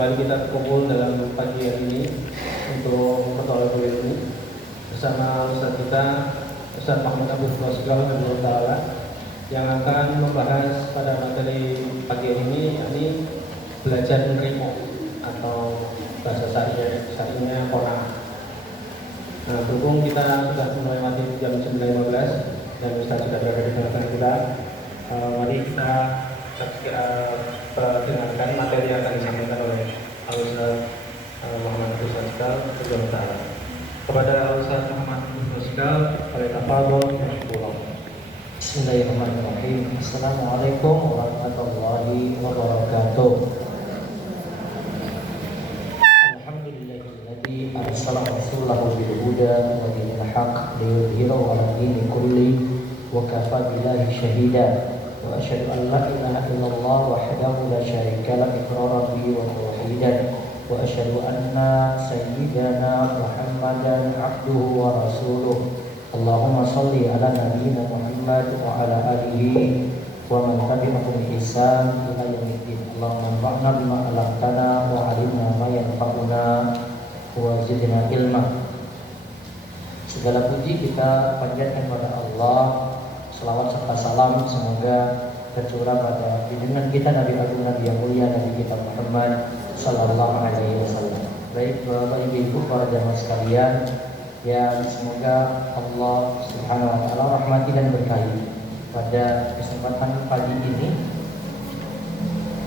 kembali kita berkumpul dalam pagi hari ini untuk pertolongan ini bersama Ustaz kita, Ustaz Muhammad Abdul Rasikal yang akan membahas pada materi pagi hari ini, yakni belajar menerima atau bahasa syariahnya Quran. Nah, berhubung kita sudah melewati jam 9.15 dan Ustaz sudah berada di tengah-tengah kita, mari kita dengarkan materi yang akan disampaikan oleh Ustaz Muhammad Abdul Rasikal kepada Ustaz Muhammad Abdul Rasikal. Tafadhol mashkurah. Bismillahirrahmanirrahim. Assalamualaikum warahmatullahi wabarakatuh. Alhamdulillahilladzi arsala rasulahu bil huda wa dinil haqq liyudhhirahu 'ala dini kulli wa kafa billahi shahida. Wa asyhadu an la ilaha illallah wahdahu la syarika lahu iqraran bihi wa tauhidan. Wa asyhadu anna sayyidana Muhammadan 'abduhu wa rasuluh. Allahumma shalli ala nabiyyina Muhammad wa ala alihi wa man tabi'ahum bi ihsan ila yaumiddin. Allahumma anfa'na bima 'allamtana wa 'allimna ma yanfa'una wa zidna ilma. Segala puji kita panjatkan kepada Allah. Selawat serta salam semoga tercurah pada junjungan kita Nabi Agung Nabi yang mulia Nabi kita Muhammad sallallahu alaihi wasallam. Baik Bapak Ibu para jamaah sekalian, yang semoga Allah Subhanahu wa taala rahmati dan berkahi. Pada kesempatan pagi ini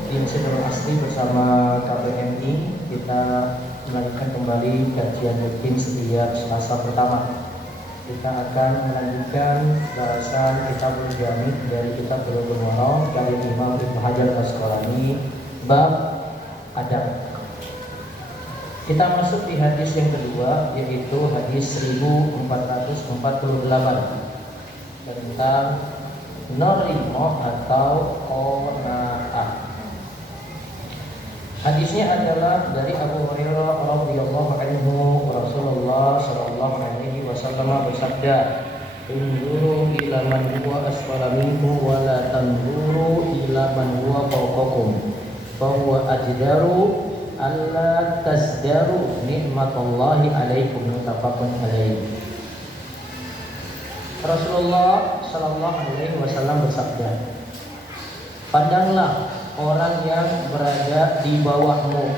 di Masjid Asri bersama KPMI kita melanjutkan kembali kajian rutin setiap Selasa pertama. Kita akan melanjutkan bahasan Kitabul Jami' dari kitab Bulughul Maram karya Imam Ibnu Hajar Al-Asqalani bab adab. Kita masuk di hadis yang kedua, yaitu hadis 1448 tentang norimo atau qanaah. Hadisnya adalah dari Abu Hurairah radhiyallahu anhu, Rasulullah sallallahu alaihi wasallam bersabda, "Unzuru ila man huwa asfala minkum wa la tanzuru ila man huwa fawqakum, fa huwa ajdaru alla tasdaru nikmatallahi alaikum." Muttafaqun alaihi. Rasulullah sallallahu alaihi wasallam bersabda, "Pandanglah orang yang berada di bawahmu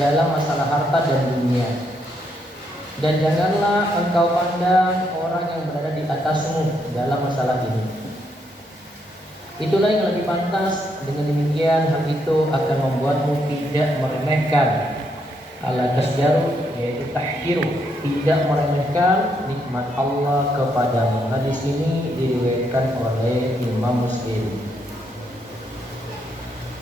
dalam masalah harta dan dunia, dan janganlah engkau pandang orang yang berada di atasmu dalam masalah ini. Itulah yang lebih pantas. Dengan demikian hal itu akan membuatmu tidak meremehkan ala tasjaru, yaitu tahkiru, tidak meremehkan nikmat Allah kepadamu." Hadis ini diriwayatkan oleh Imam Muslim.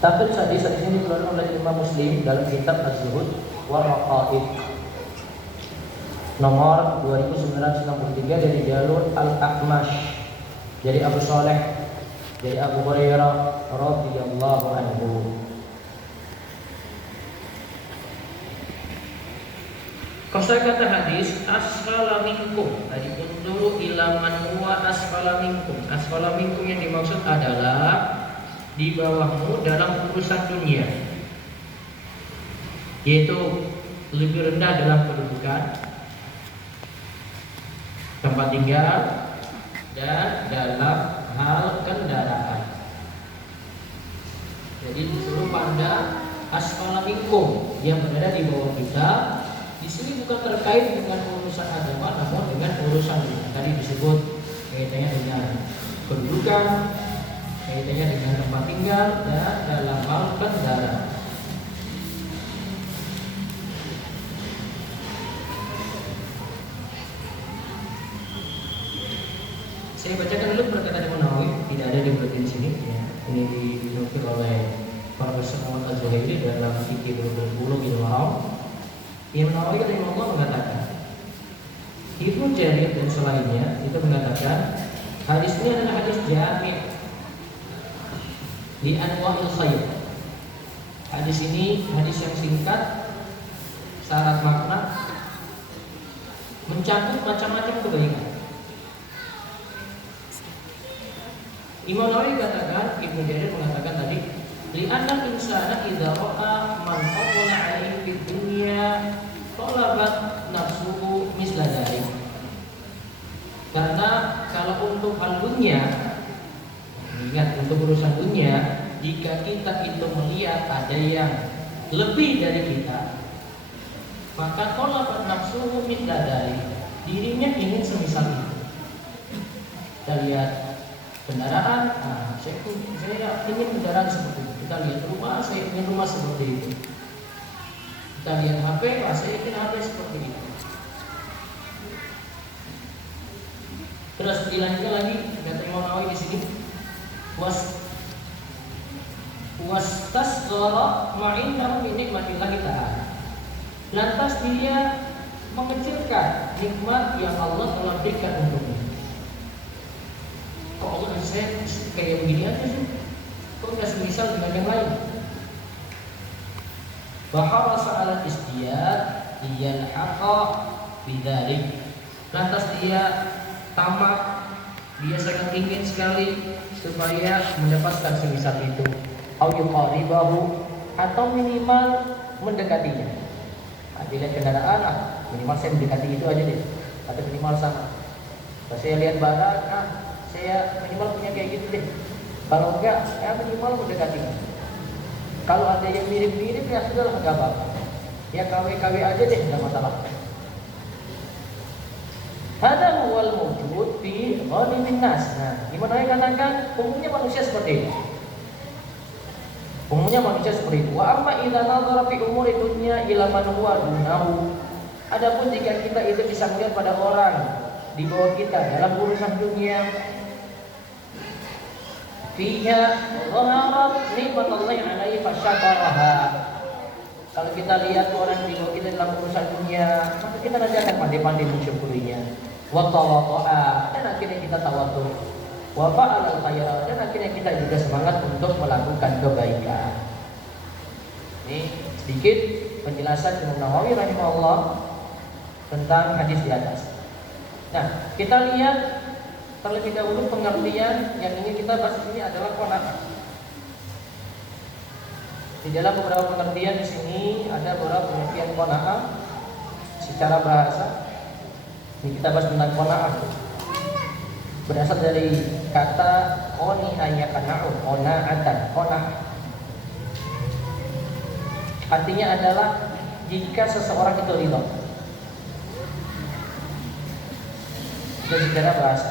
Takhrijul hadis ini dikeluarkan oleh Imam Muslim dalam kitab Az-Zuhud wa Raqaiq nomor 2963 dari jalur Al-A'mash dari Abu Saleh dari Abu Hurairah radhiyallahu anhu. Kosakata hadis asfala minkum, tadi unzuru ila man huwa asfala minkum. Asfala minkum yang dimaksud adalah di bawahmu dalam urusan dunia, yaitu lebih rendah dalam kedudukan, tempat tinggal, dan dalam hal kendaraan. Jadi disuruh pandang asfala minkum yang berada di bawah kita. Di sini bukan terkait dengan urusan agama, namun dengan urusan dunia. Tadi disebut kaitannya dengan kedudukan, kaitannya dengan tempat tinggal, dan dalam hal kendaraan. Saya bacakan dulu perkataan Imam Nawawi, tidak ada di buletin sini. Ya. Ini dinukil oleh Profesor Muhammad Az-Zuhairi dalam Fikih Bulughul Maram. Imam Nawawi rahimahullah mengatakan, Ibnu Jarir dan selainnya itu mengatakan hadis ini adalah hadis jami' di anwa'il khair. Hadis ini hadis yang singkat, syarat makna, mencakup macam-macam kebaikan. Imam Nawawi katakan, Ibnu Jarir mengatakan tadi, li'anna insana idza ra'a dunia, ingat untuk urusan dunia, jika kita itu melihat ada yang lebih dari kita, maka tolabat nafsuhu mithla dzalik, dirinya ingin semisal itu. Kita lihat kendaraan, saya ingin kendaraan seperti itu. Kita lihat rumah, saya ingin rumah seperti itu. Kita lihat HP, saya ingin HP seperti itu. Terus dilanjutkan lagi, kata Imam Nawawi di sini, wastasghara ma'innahu bi nikmatillahi ta'ala. Lantas dia mengecilkan nikmat yang Allah telah berikan untuknya. Kok Allah kasih saya kayak begini aja sih? Kok nggak semisal dengan yang lain? Baharasa ala istiyad yalhaqa bidzalik. Lantas dia tamak, dia sangat ingin sekali supaya mendapatkan semisal itu. Au yuqaribahu, atau minimal mendekatinya. Dilihat kendaraan, minimal saya mendekati itu aja deh, atau minimal sama. Kalau saya lihat barang, saya minimal punya kayak gitu deh. Kalau enggak, ya minimal mendekatinya. Kalau ada yang mirip-mirip, ya sudahlah, enggak apa-apa. Ya KW-KW aja deh, enggak masalah. Hadza huwal mawjud fi ghalimin nas. Nah, gimana yang katakan umumnya manusia seperti itu. Umumnya manusia seperti itu. Wa amma idza nadhara fi umuri dunya ila man huwa dunahu. Adapun jika kita itu bisa melihat pada orang di bawah kita dalam urusan dunia, fiha dhaharat nikmatullahi alaihi fasyakaraha. Kalau kita lihat orang di bawah kita dalam urusan dunia, maka kita nanti akan pandai-pandai mensyukurinya. Wa tawadhu'a, dan akhirnya kita tawadhu. Wa fa'alal khairat, dan akhirnya kita juga semangat untuk melakukan kebaikan. Ini sedikit penjelasan Imam Nawawi rahimahullah tentang hadis di atas. Nah, kita lihat terlebih dahulu pengertian yang ingin kita bahas ini adalah qanaah. Di dalam beberapa pengertian di sini ada beberapa pengertian qanaah secara bahasa. Ini kita bahas tentang qanaah. Berasal dari kata qani'a yaqna'u, qana'atan, qanaah. Artinya adalah jika seseorang itu ridha. Itu secara bahasa.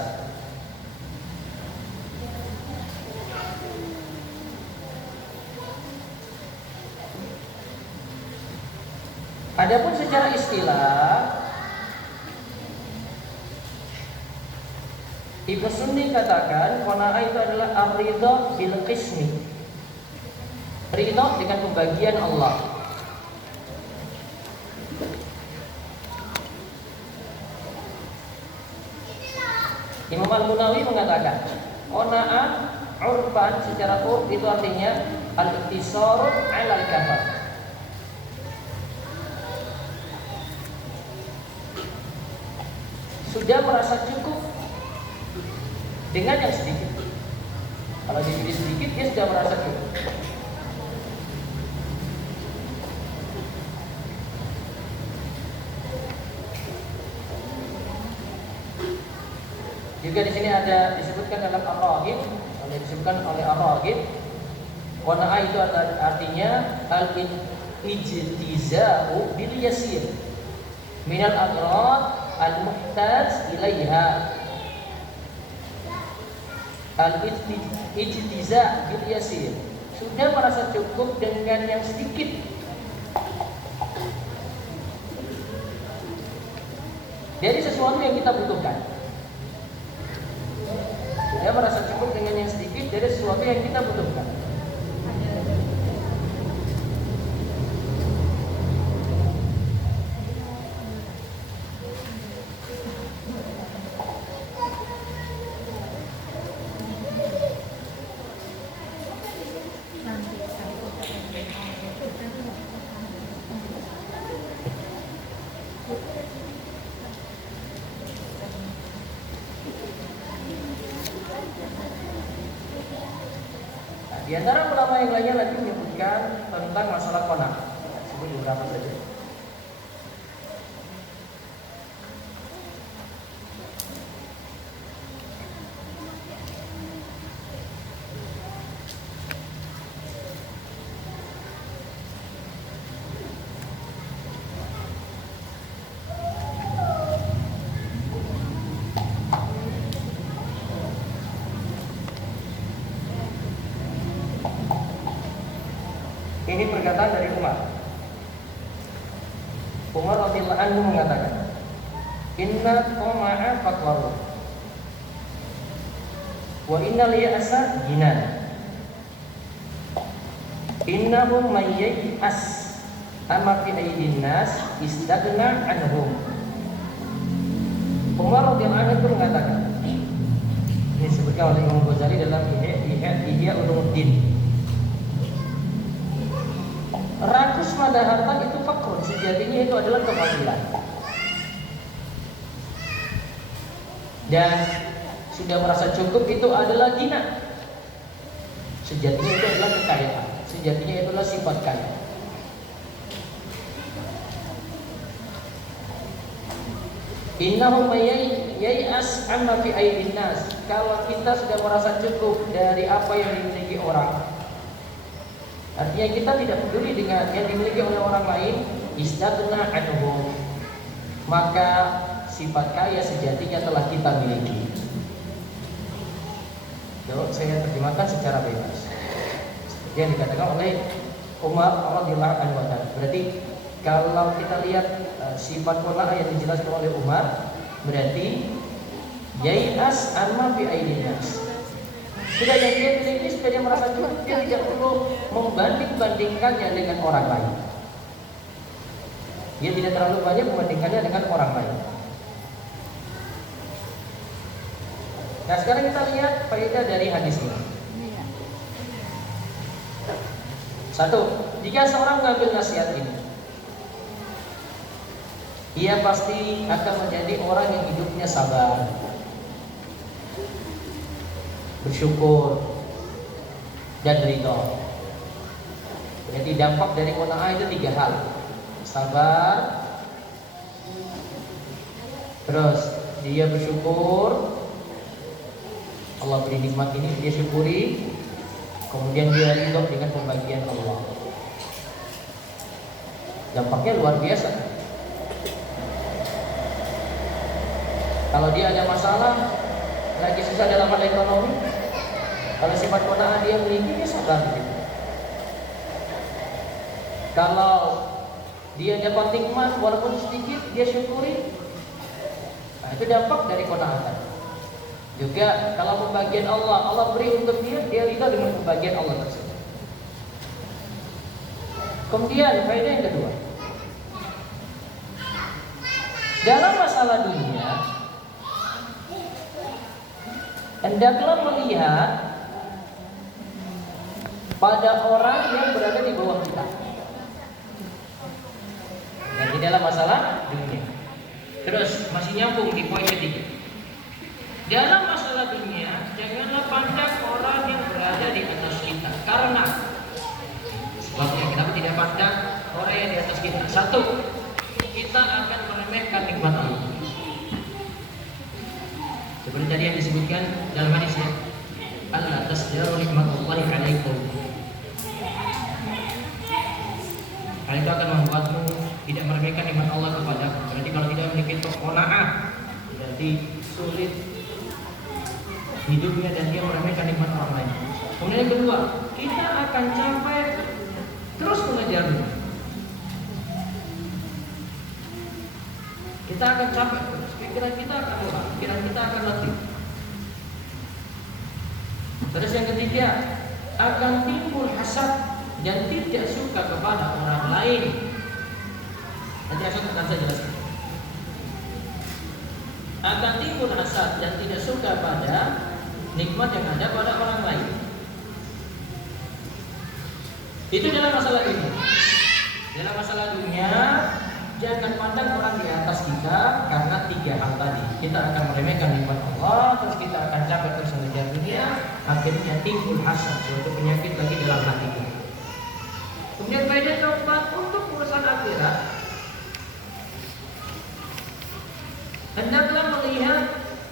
Adapun secara istilah, Ibnu Sunni katakan qanaah itu adalah ar-ridha bil qismi. Ridha dengan pembagian Allah. Imam Al-Munawi mengatakan qanaah urfan secara urf itu artinya al-iktisar 'ala al-kafar. Sudah merasa cukup dengan yang sedikit. Kalau diberi sedikit, dia sudah merasa cukup. Juga di sini ada disebutkan dalam Ar-Raghib, disebutkan oleh Ar-Raghib, qanaah itu artinya al-ijtiza'u bil yasir minal aghrad al-muhtaj ilaiha. Al-ijtiza' bil yasir, sudah merasa cukup dengan yang sedikit. Dari sesuatu yang kita butuhkan. Sudah merasa cukup dengan yang sedikit dari sesuatu yang kita butuhkan. Di antara ulama yang lainnya lagi menyebutkan tentang masalah qanaah. Sebut beberapa saja. Ini perkataan dari Umar. Umar radhiyallahu anhu mengatakan, "Inna tama'a faqwaru wa inna liya'asa jinan. Innahum may yai'as amma fi aydin nas istagna anhum." Umar radhiyallahu anhu mengatakan, ini disebutkan oleh Imam Ghazali dalam Ihya Ulumuddin. Rakus pada harta itu fakrun, sejatinya itu adalah kefakiran. Dan sudah merasa cukup itu adalah gina. Sejatinya itu adalah kekayaan. Sejatinya itu adalah sifat kaya. Innahum yai'as amma fi aydin nas. Kalau kita sudah merasa cukup dari apa yang dimiliki orang, artinya kita tidak peduli dengan yang dimiliki oleh orang lain, istagna anhum, maka sifat kaya sejatinya telah kita miliki. Saya terjemahkan secara bebas. Seperti yang dikatakan oleh Umar radhiyallahu anhu. Berarti kalau kita lihat sifat qanaah yang dijelaskan oleh Umar, berarti yai'as amma fi aydin nas. Sudah yang dia miliki, sudah dia merasa cukup, dia tidak perlu membanding-bandingkannya dengan orang lain. Dia tidak terlalu banyak membandingkannya dengan orang lain. Nah, sekarang kita lihat faedah dari hadis ini. Satu, jika seorang mengambil nasihat ini, ia pasti akan menjadi orang yang hidupnya sabar, bersyukur, dan ridho. Jadi dampak dari qanaah itu 3 hal: sabar, terus dia bersyukur, Allah beri nikmat ini dia syukuri, kemudian dia ridho dengan pembagian Allah. Dampaknya luar biasa. Kalau dia ada masalah, lagi susah dalam hal ekonomi, kalau sifat qanaah dia miliki, dia sabar gitu. Kalau dia dapat nikmat walaupun sedikit, dia syukuri. Nah, itu dampak dari qanaah. Juga kalau pembagian Allah beri untuk dia ridha dengan pembagian Allah tersebut. Kemudian faedah yang kedua, dalam masalah dunia, hendaklah melihat pada orang yang berada di bawah kita. Jadi dalam masalah dunia. Terus masih nyambung di poin ketiga. Dalam masalah dunia, janganlah pandang orang yang berada di atas kita. Karena sebabnya kenapa tidak pandang orang yang di atas kita? Satu, kita akan meremehkan nikmat Allah. Seperti tadi yang disebutkan dalam hadisnya, Allah tasdaru nikmatullahi alaikum. Hal itu akan membuatmu tidak meremehkan nikmat Allah kepadamu. Berarti kalau tidak memiliki qanaah, berarti sulit hidupnya dan dia meremehkan nikmat orang lain. Kemudian yang kedua, kita akan capek terus mengejarnya. Kita akan capek terus, pikiran kita akan lelah, pikiran kita akan letih. Terus yang ketiga, akan timbul hasad dan tidak suka kepada orang lain. Nanti akan saya jelaskan. Akan timbul hasad dan tidak suka pada nikmat yang ada pada orang lain. Itu dalam masalah ini. Dalam masalah dunia, jangan pandang orang di atas kita karena 3 hal tadi. Kita akan meremehkan nikmat Allah, terus kita akan capek terus mengejar dunia, akhirnya timbul hasad, suatu penyakit lagi dalam hati kita. Kemudian faedah keempat, untuk urusan akhirat, hendaklah melihat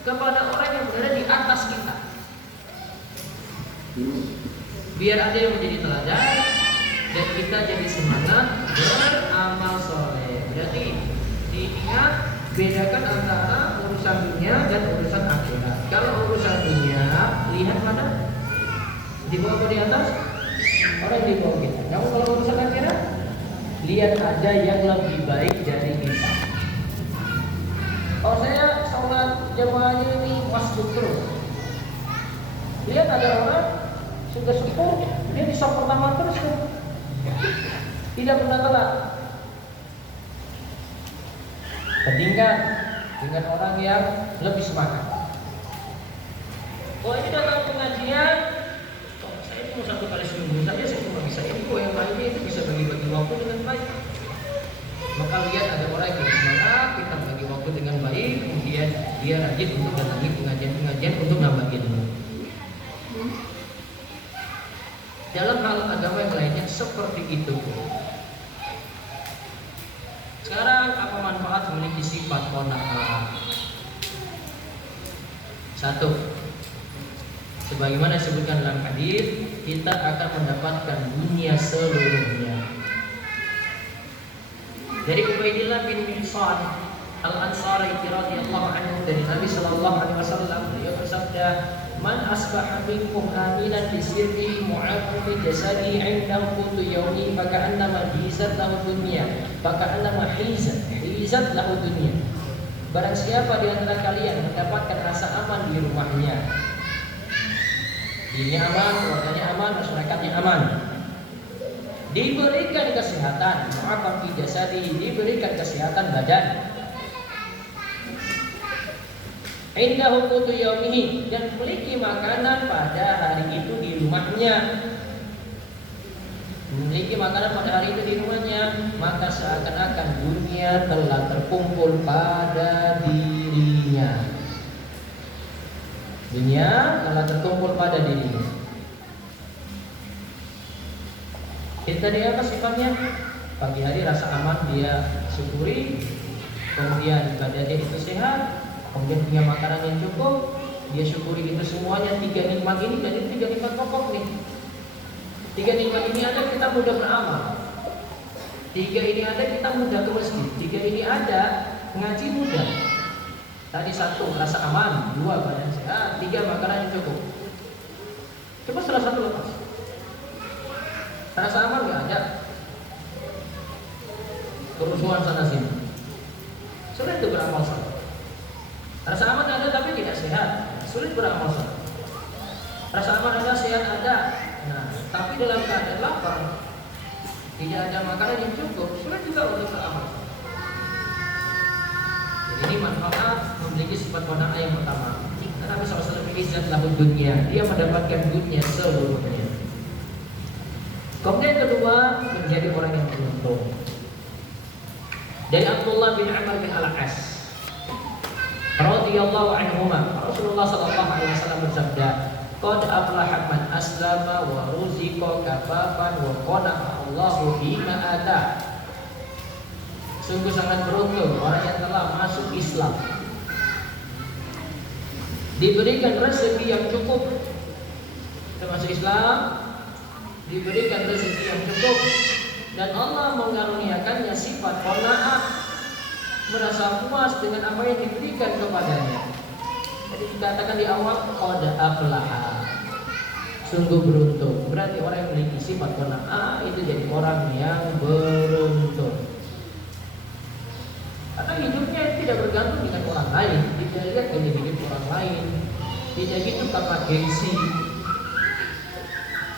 kepada orang yang berada di atas kita. Biar ada yang menjadi teladan dan kita jadi semangat beramal soleh. Berarti diingat, bedakan antara urusan dunia dan urusan akhirat. Kalau urusan dunia, lihat pada di bawah atau di atas? orang yang di bawah kita. Namun kalau urusan akhirat, lihat ada yang lebih baik dari kita. Kalau saya sholat jamaahnya ini masjid terus, lihat ada orang sudah sepuh, dia di saf pertama terus, tidak pernah telat. Bandingkan dengan orang yang lebih semangat. Oh, ini datang pengajian, oh, saya cuma 1 kali seminggu saja, saya cuma bisa ini, kok yang lainnya itu bisa bagi-bagi waktu dengan baik. Maka lihat ada orang yang lebih semangat, kita bagi waktu dengan baik, kemudian dia rajin untuk datangi pengajian-pengajian untuk nambah ilmu. Dalam hal agama yang lainnya seperti itu. Sekarang apa manfaat memiliki sifat qanaah? 1. Sebagaimana disebutkan dalam hadis, kita akan mendapatkan dunia seluruhnya. Dari Ubaidillah bin Mihsan Al-Ansari radhiyallahu anhu, dari Nabi sallallahu alaihi wasallam, beliau bersabda, "Man asbaha minkum aminan bi sirrihi mu'afan bi jasadihi 'indahu qutu yawmi faka'annama hizat lahu dunya faka'annama hizat lahu dunya." Barang siapa di antara kalian mendapatkan rasa aman di rumahnya, dirinya aman, keluarganya aman, masyarakatnya aman, diberikan kesehatan, mu'afan bi jasadihi, diberikan kesehatan badan, indahu qutu yaumihi, dan memiliki makanan pada hari itu di rumahnya, memiliki makanan pada hari itu di rumahnya, maka seakan-akan dunia telah terkumpul pada dirinya. Dunia telah terkumpul pada dirinya. Kita dia apa sifatnya? Pagi hari rasa aman dia syukuri, kemudian badannya itu sehat, kemudian punya makanan yang cukup, dia syukuri itu semuanya. 3 nikmat ini, dan itu 3 nikmat pokok nih. 3 nikmat ini ada, kita mudah beramal. 3 ini ada, kita mudah ke masjid. 3 ini ada, ngaji mudah. Tadi 1 rasa aman, 2 badan sehat, 3 makanan yang cukup. Coba salah satu lepas. Rasa aman nggak ada, kerusuhan sana sini, sulit itu beramal saleh. Rasa aman ada tapi tidak sehat, sulit beramal saleh. Rasa aman ada, sehat ada, nah tapi dalam keadaan lapar, tidak ada makanan yang cukup, sulit juga untuk beramal. Jadi ini manfaat memiliki sifat qanaah yang pertama. Karena Nabi SAW izat lahu dunia, dia mendapatkan dunia seluruhnya. Kemudian kedua, menjadi orang yang beruntung. Dari Abdullah bin Amr bin Al-As radhiyallahu anhuma, Rasulullah sallallahu alaihi wasallam bersabda, "Qad aflaha man aslama wa ruziqa kafafan wa qana'a Allahu bima ata." Sungguh sangat beruntung orang yang telah masuk Islam, diberikan rezeki yang cukup. Termasuk Islam, diberikan rezeki yang cukup, dan Allah mengaruniakannya sifat qanaah, merasa puas dengan apa yang diberikan kepadanya. Jadi dikatakan di awal qad aflaha, sungguh beruntung. Berarti orang yang memiliki sifat qanaah itu jadi orang yang beruntung. Karena hidupnya tidak bergantung dengan orang lain, tidak lihat gaya hidup orang lain, tidak hidup karena gengsi.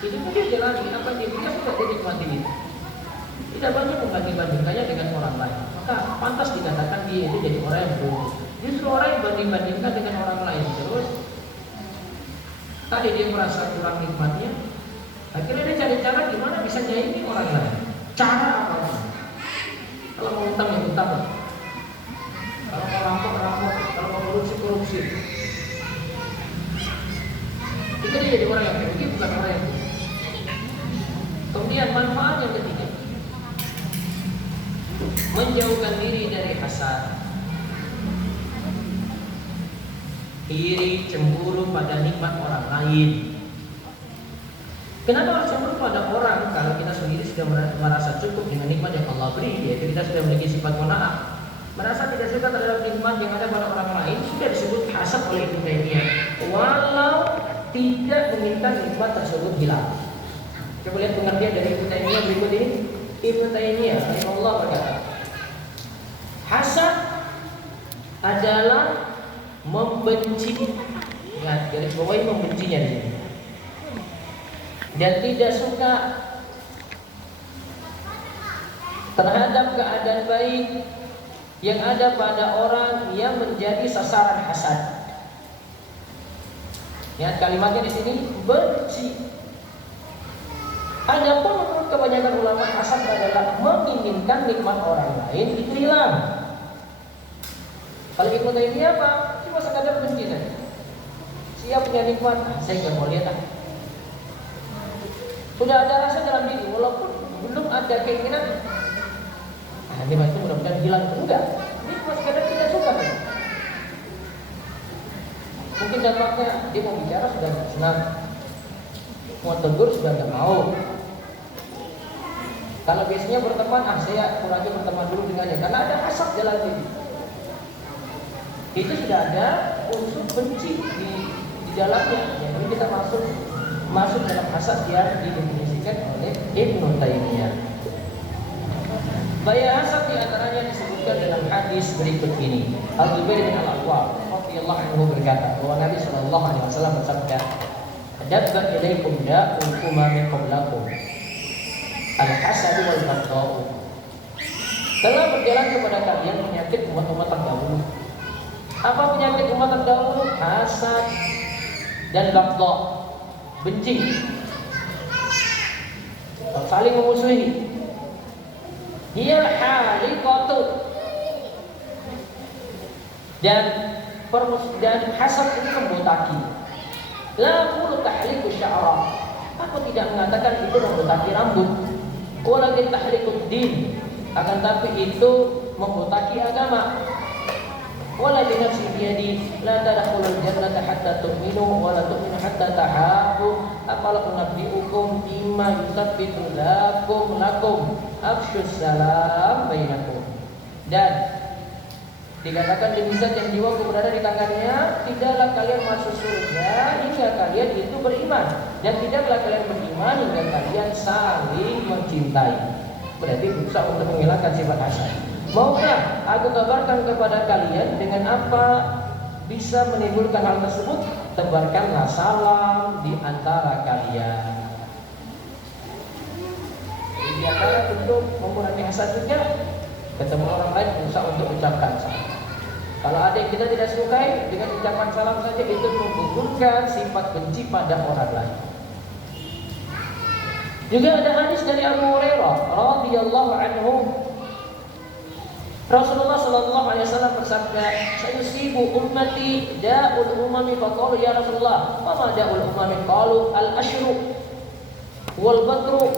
Hidupnya dia jalani, apa yang dia tidak dinikmati itu. Tidak banyak membanding-bandingkannya dengan orang lain. Maka pantas dikatakan dia itu jadi orang yang beruntung. Justru orang yang banding-bandingkan dengan orang lain terus, tadi dia merasa kurang nikmatnya, akhirnya dia cari cara gimana bisa nyaingi orang lain. Cara apa? Kalau mau utang ya utang, kalau mau rampok, kalau mau korupsi. Itu dia jadi orang yang rugi, bukan orang yang rugi. Kemudian manfaat yang ketiga, menjauhkan diri dari hasad, iri, cemburu pada nikmat orang lain. Kenapa harus cemburu pada orang kalau kita sendiri sudah merasa cukup dengan nikmat yang Allah beri, yaitu kita sudah memiliki sifat qanaah, merasa tidak suka terhadap nikmat yang ada pada orang lain, sudah disebut hasad oleh Ibnu Taimiyah, walau tidak meminta nikmat tersebut hilang. Coba lihat pengertian dari Ibnu Taimiyah berikut ini. Ibnu Taimiyah rahimahullah berkata, hasad adalah membenci, ya, garis bawahi membencinya di sini, dan tidak suka terhadap keadaan baik yang ada pada orang yang menjadi sasaran hasad. Ya, kalimatnya di sini benci. Adapun menurut kebanyakan ulama, hasad adalah menginginkan nikmat orang lain itu hilang. Kalau Ibnu Taimiyah apa? Cuma sekadar benci saja. Siap punya nikmat, saya nggak mau lihat. Sudah ada rasa dalam diri, walaupun belum ada keinginan. Nikmat itu mudah-mudahan hilang. Enggak, nikmat sekadar tidak suka. Mungkin dampaknya dia mau bicara sudah nggak senang, mau tegur sudah nggak mau. Kalau biasanya berteman, saya kurangi berteman dulu dengannya karena ada hasad dalam diri. Itu sudah ada unsur benci di dalamnya. Jadi kita masuk dalam hasad yang didefinisikan oleh Ibnu Taimiyah. Bahaya hasad di antaranya disebutkan dalam hadis berikut ini. Al-Zubair bin Al-Awwam radhiyallahu anhu berkata bahwa Nabi sallallahu alaihi wasallam bersabda, "Dabba ilaikum da'ul umami qablakum, al-hasad wal baghdha." Telah berjalan kepada kalian penyakit umat-umat terdahulu. Apa penyakit umat terdahulu? Hasad dan baghdha, benci, saling memusuhi. Dia haliqatun, dan hasad itu membotaki. La qulu tahliqu sya'ra. Aku tidak mengatakan itu membotaki rambut. Walakin tahliqud din, akan tapi itu membotaki agama. Wala bi nafsi biyadi la tadkhulul jannata hatta tu'minu wa la tu'minu hatta tahabbu. Apalah unabbiukum bima yusabbitu lakum afsyus salam bainakum. Dan dikatakan demi zat yang jiwaku berada di tangannya, tidaklah kalian masuk surga hingga kalian itu beriman, dan tidaklah kalian beriman hingga kalian saling mencintai. Berarti berusaha untuk menghilangkan sifat hasad. Maukah aku kabarkan kepada kalian dengan apa bisa menimbulkan hal tersebut? Tebarkanlah salam di antara kalian. Di antara bentuk mengurangi hasad juga, ketemu orang lain berusaha untuk ucapkan salam. Kalau ada yang kita tidak sukai, dengan ucapan salam saja itu menggugurkan sifat benci pada orang lain. Juga ada hadis dari Abu Hurairah radhiyallahu anhu, Rasulullah sallallahu alaihi wasallam bersabda, "Sayusibu ummati da'ul umami." Faqalu ya Rasulullah, "Wa ma da'ul umami?" Qalu al-ashru wal batru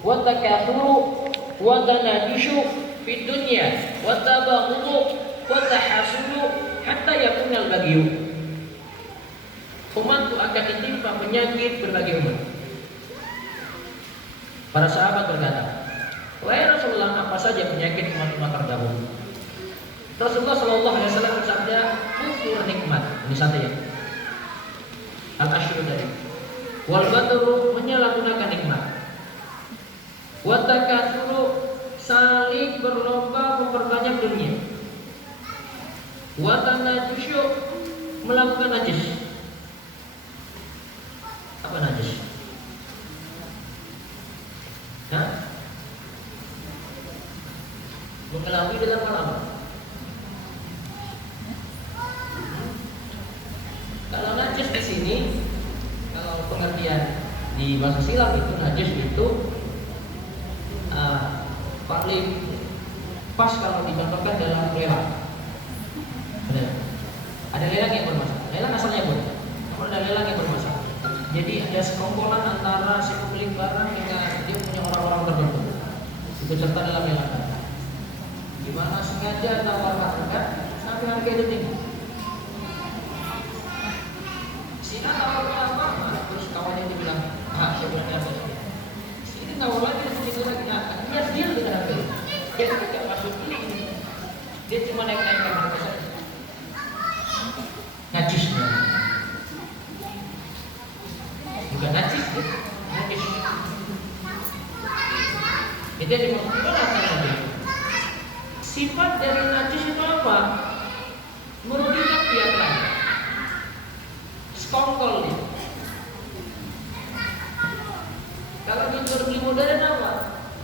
wa takathuru wa tanajishu fid dunya wa tabaghudhu wa tahassudu hatta yakuna al-baghyu. Umatku akan ditimpa penyakit berbagai umat. Para sahabat berkata, "Wahai Rasulullah, apa saja penyakit umat-umat terdahulu?" Rasulullah sallallahu alaihi wasallam bersabda, "Kufur nikmat." Ini satu ya. Al-ashru tadi. Wal batru, menyalahgunakan nikmat. Wa takatsuru, saling berlomba memperbanyak dunia. Wa tanajushu, melakukan najis. Apa najis? Mengelabui dalam hal apa? Kalau najis di sini, kalau pengertian di bahasa silam itu najis itu paling pas kalau dicontohkan dalam lelang. Ada lelang yang bermasalah. Lelang asalnya boleh. Kalau ada lelang yang bermasalah, jadi ada sekongkolan antara si pemilik barang dengan dia punya orang-orang tertentu ikut serta dalam lelang. Gimana sengaja tawar harga sampai harga itu tinggi. Sina tawar berapa? Terus kawannya dia bilang, saya bilang apa? Ini tawar lagi segitu lagi. Dia deal dengan harga. Dia tidak masuk ini. Dia cuma naik-naikkan harga saja. Najisnya. Bukan najis, najis. Jadi dimaksudkan sifat dari najis itu apa? Merugikan pihak lain. Sekongkol nih. Kalau di jual beli modern apa?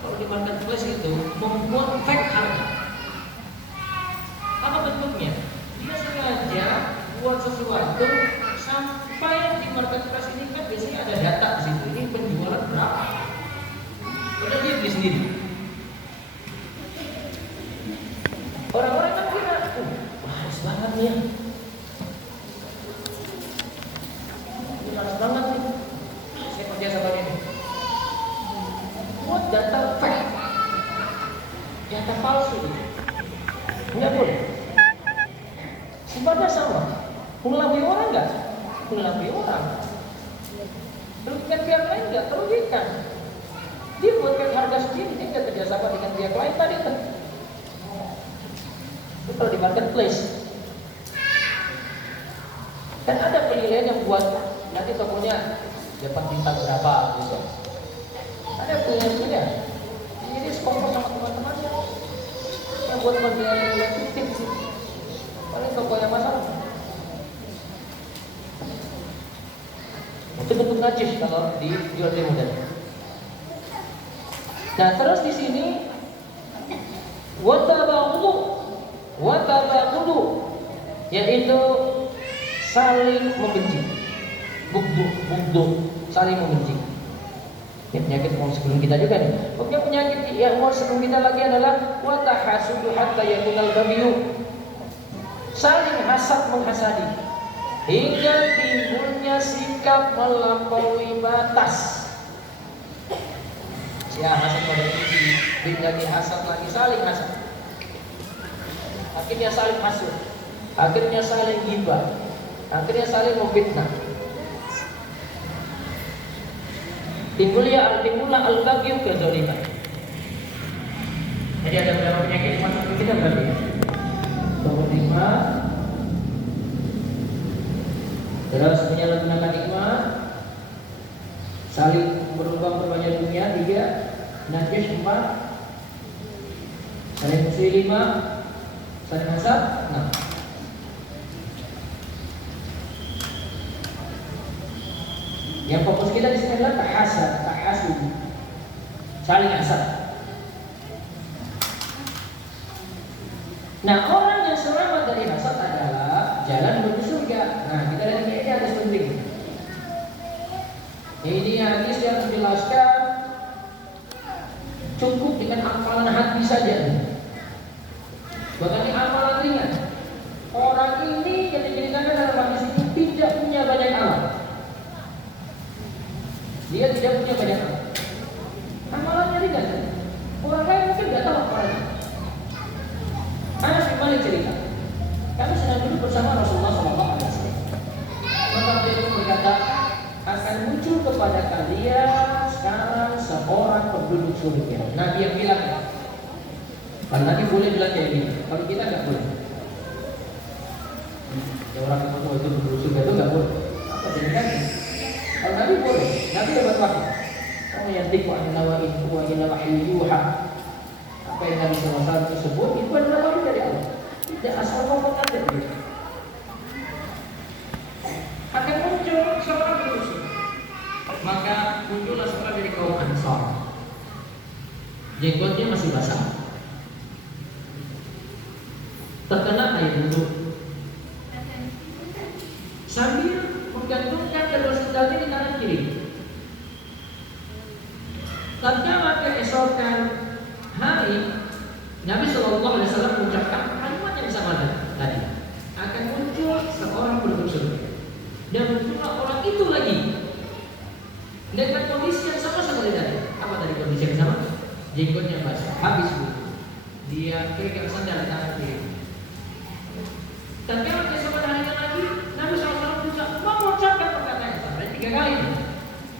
Kalau di marketplace itu membuat fake harga. Apa bentuknya? Dia sengaja buat sesuatu sampai di marketplace ini kan biasanya ada data di situ. Ini penjualan berapa? Padahal dia beli sendiri. Orang-orang kan kira, laris banget nih ya. Ini laris banget nih. Saya percaya sama ini. Buat data fake, data palsu. Enggak boleh. Sifatnya sama. Mengelabui orang enggak? Mengelabui orang. Merugikan pihak lain enggak? Merugikan. Dia buatkan harga sendiri, dia enggak kerjasama dengan pihak lain tadi kan. Itu kalau di marketplace kan ada penilaian yang buat nanti tokonya dapat bintang berapa gitu. Ada penilaian. Jadi sekongkol sama teman-temannya yang buat penilaian yang fiktif sih. Paling toko yang masalah. Itu bentuk najis kalau dijual di modern. Nah terus di sini watabaghdu yaitu saling membenci. Bugdu saling membenci. Ini penyakit yang sebelum kita juga nih. Kemudian penyakit yang mau sebelum kita lagi adalah watahasudu hatta yakunal baghyu. Saling hasad menghasadi hingga timbulnya sikap melampaui batas. Ya hasad pada ini lagi hasad lagi saling hasad. Akhirnya saling hasud, akhirnya saling ghibah, akhirnya saling memfitnah. Timbullah al-baghyu kezaliman. Jadi ada beberapa penyakit masuk ke kita berarti. Nomor 5. Terus menyalahgunakan nikmat, saling berubah perbanyak dunia. 3. Najis. 4. Saling musuhi. 5. Saling hasad. 6. Yang fokus kita di sini adalah tahasud, saling hasad. Nah, orang yang selamat dari hasad adalah jalan menuju surga. Nah, kita lihat ini hadis penting. Ini hadis yang menjelaskan cukup dengan hafalan hati saja. Bahkan ini amalan ringan. Orang ini yang diceritakan dalam hadis ini tidak punya banyak amal. Dia tidak punya banyak amal. Amalannya ringan. Orang lain mungkin tidak tahu amalannya. Anas bin Malik cerita, kami sedang duduk bersama Rasulullah SAW. Maka beliau berkata, akan muncul kepada kalian sekarang seorang penduduk surga. Nabi yang bilang, kalau Nabi boleh bilang kayak gini, kalau kita nggak boleh. Ya orang yang itu penduduk surga itu nggak boleh. Apa jadinya? Kalau Nabi boleh, Nabi dapat wahyu. Kamu yang tiku anawa itu wajiblah wahyu yuha. Apa yang Nabi SAW tersebut itu adalah wahyu dari Allah. Tidak asal ngomong aja gitu. Akan muncul seorang penduduk. Maka muncullah seorang dari kaum Ansar. Jenggotnya masih basah, terkena air wudhu, sambil menggantungkan kedua sendalnya di tangan kiri. Tatkala keesokan hari, Nabi SAW mengucapkan kalimat yang sama tadi. Akan muncul seorang penduduk surga. Dan muncullah orang itu lagi dengan kondisi yang sama seperti tadi. Apa tadi kondisi yang sama? Jenggotnya basah, habis wudhu. Dia pegang sandal tangan kiri. Tatkala keesokan harinya lagi, Nabi SAW mengucapkan perkataan yang sama 3 kali.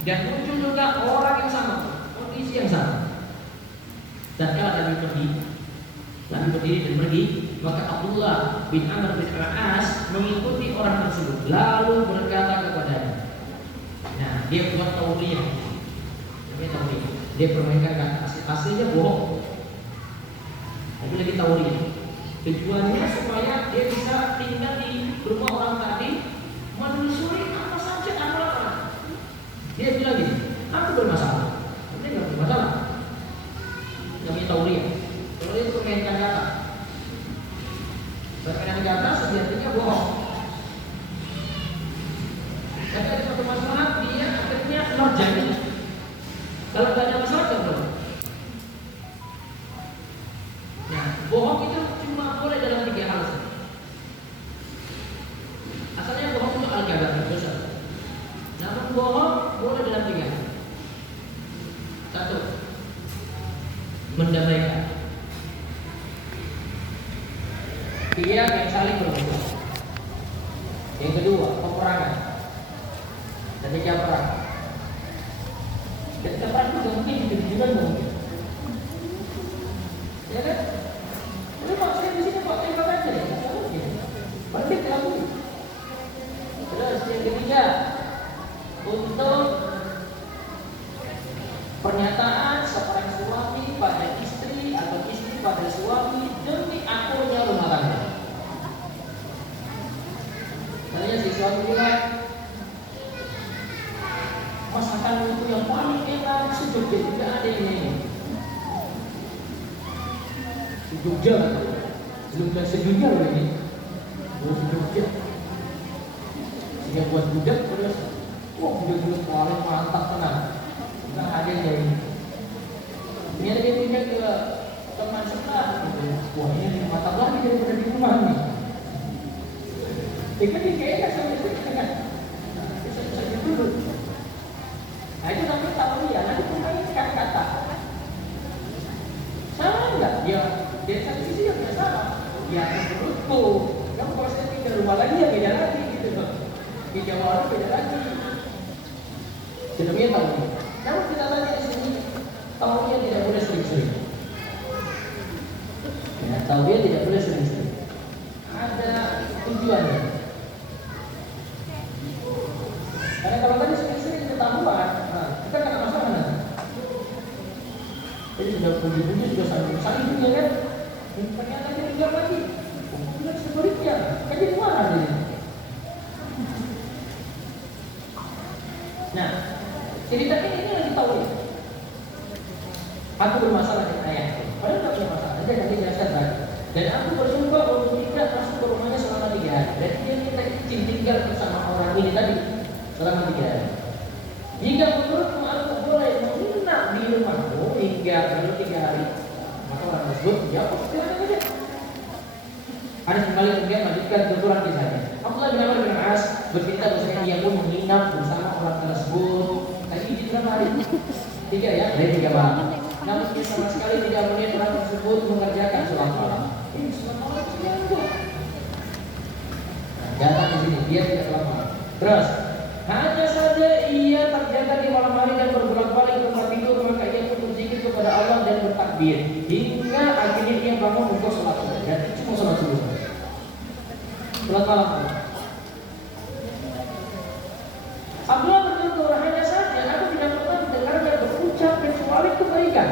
Dan muncul juga orang yang sama, kondisi yang sama. Tatkala Nabi berdiri dan pergi, maka Abdullah bin Amr bin Al-As mengikuti orang tersebut, lalu berkata kepadanya. Nah, dia buat tauliyah. Dia permainkan aslinya bohong. Tapi lagi tauri. Tujuannya supaya dia bisa tinggal di rumah orang tadi, menelusuri apa saja amalan. Dia bilang gini, aku bermasalah. Dia nggak bermasalah. Namanya tauri. Tauri itu permainan kata. Permainan kata sejatinya bohong. Tapi ada satu masalah, dia akhirnya nerjani. Kalau nggak ada masalah, tidak. Nah, bohong itu cuma boleh dalam 3 hal. Asalnya bohong itu al-kadhib, dosa. Namun bohong boleh dalam 3 hal. 1, mendamaikan. Pihak yang saling bermusuh. Yang kedua, peperangan. Ketika perang. Ketika perang itu nggak mungkin juga nggak mungkin. Ya kan? Ini maksudnya di sini kok tembak aja ya? Nggak mungkin. Mungkin tidak mungkin. Terus yang ketiga, untuk pernyataan seorang suami pada istri atau istri pada suami demi akurnya rumah tangga. Tanya si suami bilang, masakan itu yang paling enak se-Jogja, tidak ada ini. Se-Jogja, belum se-Jogja loh ini. Se-Jogja. Sehingga buat budak terus, wah budak-budak paling mantap tenang. Nah ada yang ini. Ini dia pindah ke teman sebelah. Wah ini mantap lagi daripada di rumah nih. Ikan ini kayaknya sampai sini kan. Bisa dulu. Nah itu namanya tahu ya, nanti pemain kata-kata. Salah enggak? Ya dari satu sisi ya tidak salah. Ya menurutku, kamu kalau saya tinggal rumah lagi ya beda lagi gitu loh. Di Jawa orang beda lagi. Jadinya tahu. Namun kita tanya di sini, tahunya tidak boleh sering-sering. Ya, tahunya tidak boleh sering-sering. Ada tujuannya. Karena kalau tadi sering-sering ketahuan, kita kena masalah nanti. Jadi sudah puji-puji, sudah saling juga kan. Dan ternyata dia juga lagi. Bukan sebaliknya, kan jadi marah dia. Nah, cerita ini lagi tahu ya. Aku bermasalah dengan ayahku. Padahal tak punya masalah. Dia akan dijelaskan lagi. Dan aku bersumpah untuk tidak masuk ke rumahnya selama 3 hari. Dan dia minta izin tinggal bersama orang ini tadi selama 3 hari. Jika menurutmu aku boleh menginap di rumahmu hingga 3 hari, maka orang tersebut ya silakan saja. Anas kembali kemudian melanjutkan tuturan kisahnya. Abdullah bin Amr bin As bercerita bahwasanya ia pun menginap bersama orang tersebut. Tadi di berapa hari? 3 ya, dari 3 malam. Namun dia sama sekali tidak melihat orang tersebut mengerjakan sholat malam. Ini sholat malam seminggu. Datang di sini dia tidak sholat malam. Terus hanya saja ia terjaga di malam hari dan berbolak-balik ke tempat tidur, maka ia pun berzikir kepada Allah dan bertakbir hingga akhirnya dia bangun untuk sholat subuh. Dan itu cuma sholat subuh. Sholat malam. Abdullah bertutur, hanya saja aku tidak pernah mendengarnya berucap kecuali kebaikan.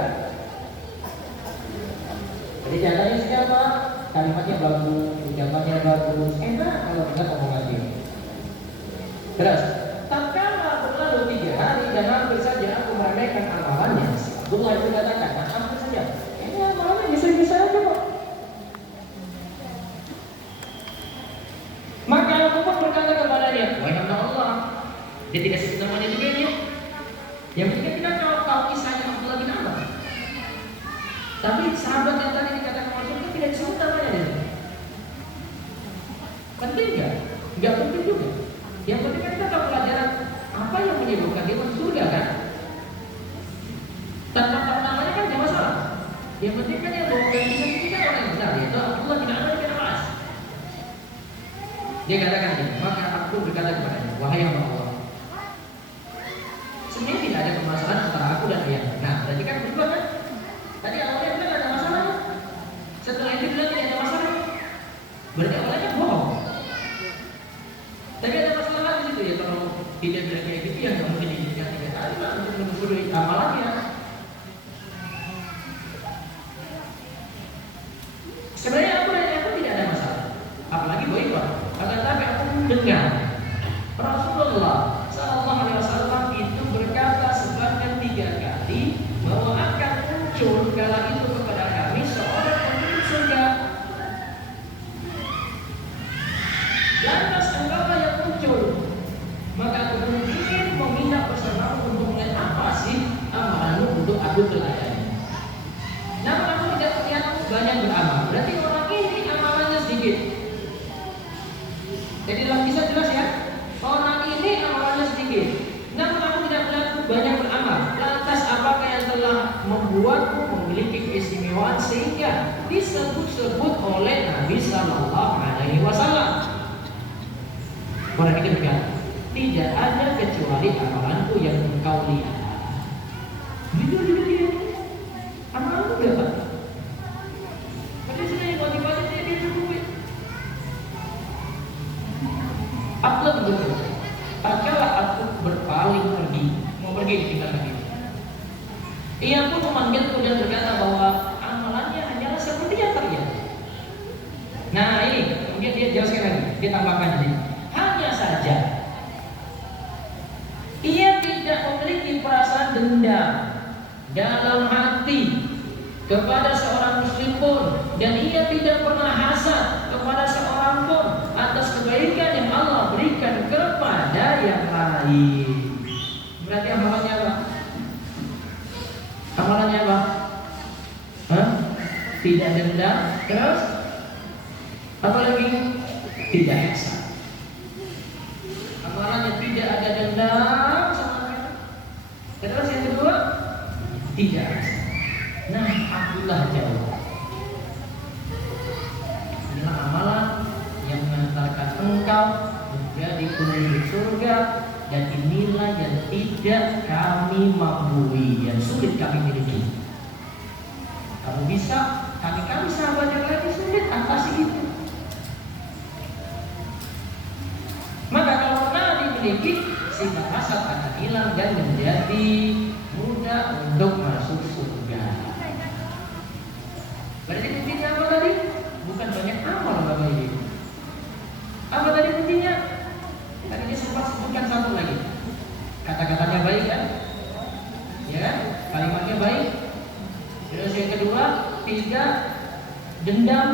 Jadi jalannya siapa? Kalimatnya bagus, ucapannya bagus, enak kalau kita ngomong dia. Terus, tatkala berlalu 3 hari dan hampir saja aku meremehkan amalannya, Abdullah itu katakan, nah, hampir saja, ini amalannya bisa-bisa aja kok. Maka aku pun berkata kepadanya, wahai hamba Allah, dia tidak sebut namanya juga dia. Yang penting kita tahu kisahnya Abdullah bin Amr. Tapi sahabat yang tadi dikatakan Rasul itu tidak disebut namanya dia. Penting nggak? Nggak penting juga. Yang penting kan kita tahu pelajaran apa yang menyebutkan dia masuk surga kan? Tanpa tahu namanya kan tidak masalah. Yang penting kan yang bawa dari kita orang yang benar, yaitu Abdullah bin Amr bin As. Dia katakan ini, maka aku berkata kepadanya, wahai hamba Allah, sebenarnya tidak ada permasalahan antara aku dan ayah. Nah, tadi kan berdua kan? Tadi awalnya bilang ada masalah. Setelah itu bilang tidak ada masalah. Berarti awalnya bohong. Tapi ada masalah di situ ya, kalau tidak bilang kayak gitu ya nggak mungkin diizinkan 3 hari lah untuk menunggu amalannya. Pak. Akan tapi aku dengar Rasulullah Sallallahu Alaihi Wasallam itu berkata sebanyak 3 kali bahwa akan muncul kala itu kepada kami seorang pemilik surga. Lantas engkau yang muncul, maka aku mungkin meminta pesanan untuk melihat apa sih amalanmu untuk aku teladani. Namun aku tidak melihat banyak beramal. Berarti orang ini amalannya sedikit. Jadi dalam kisah jelas ya, orang ini amalannya sedikit. Namun aku tidak melihat banyak beramal. Lantas apakah yang telah membuatmu memiliki keistimewaan sehingga disebut-sebut oleh Nabi Sallallahu Alaihi Wasallam? Orang itu berkata, tidak ada kecuali amalanku yang engkau lihat. Gitu. Amalanku berapa? Padahal sudah yang wajib-wajib dia cukupi. Abdul betul. Tatkala aku berpaling mau pergi tinggalkan itu. Ia pun memanggilku dan berkata bahwa amalannya hanyalah seperti yang terlihat. Nah ini, kemudian dia jelaskan lagi, dia tambahkan ini. Hanya saja ia tidak memiliki perasaan dendam dalam hati kepada seorang muslim pun, dan ia tidak pernah hasad kepada seorang pun atas kebaikan yang Allah berikan kepada yang lain. Berarti amalannya apa? Amalannya apa? Tidak dendam, terus apa lagi? Tidak hasad. Amalannya tidak ada dendam sama kita. Terus yang kedua, tidak hasad. Nah, akulah jawab. Inilah amalan yang mengantarkan engkau menjadi penduduk surga, dan inilah yang tidak kami mampu, yang sulit kami miliki. Kamu bisa, kami sahabat yang lain sulit atasi itu. Maka kalau dimiliki, sifat hasad akan hilang dan menjadi mudah untuk masuk surga. Berarti kuncinya apa tadi? Bukan banyak amal Bapak ini. Apa tadi kuncinya? Tadi dia sempat sebutkan satu lagi. Kata-katanya baik kan? Ya kan? Kalimatnya baik. Terus yang kedua, tidak dendam.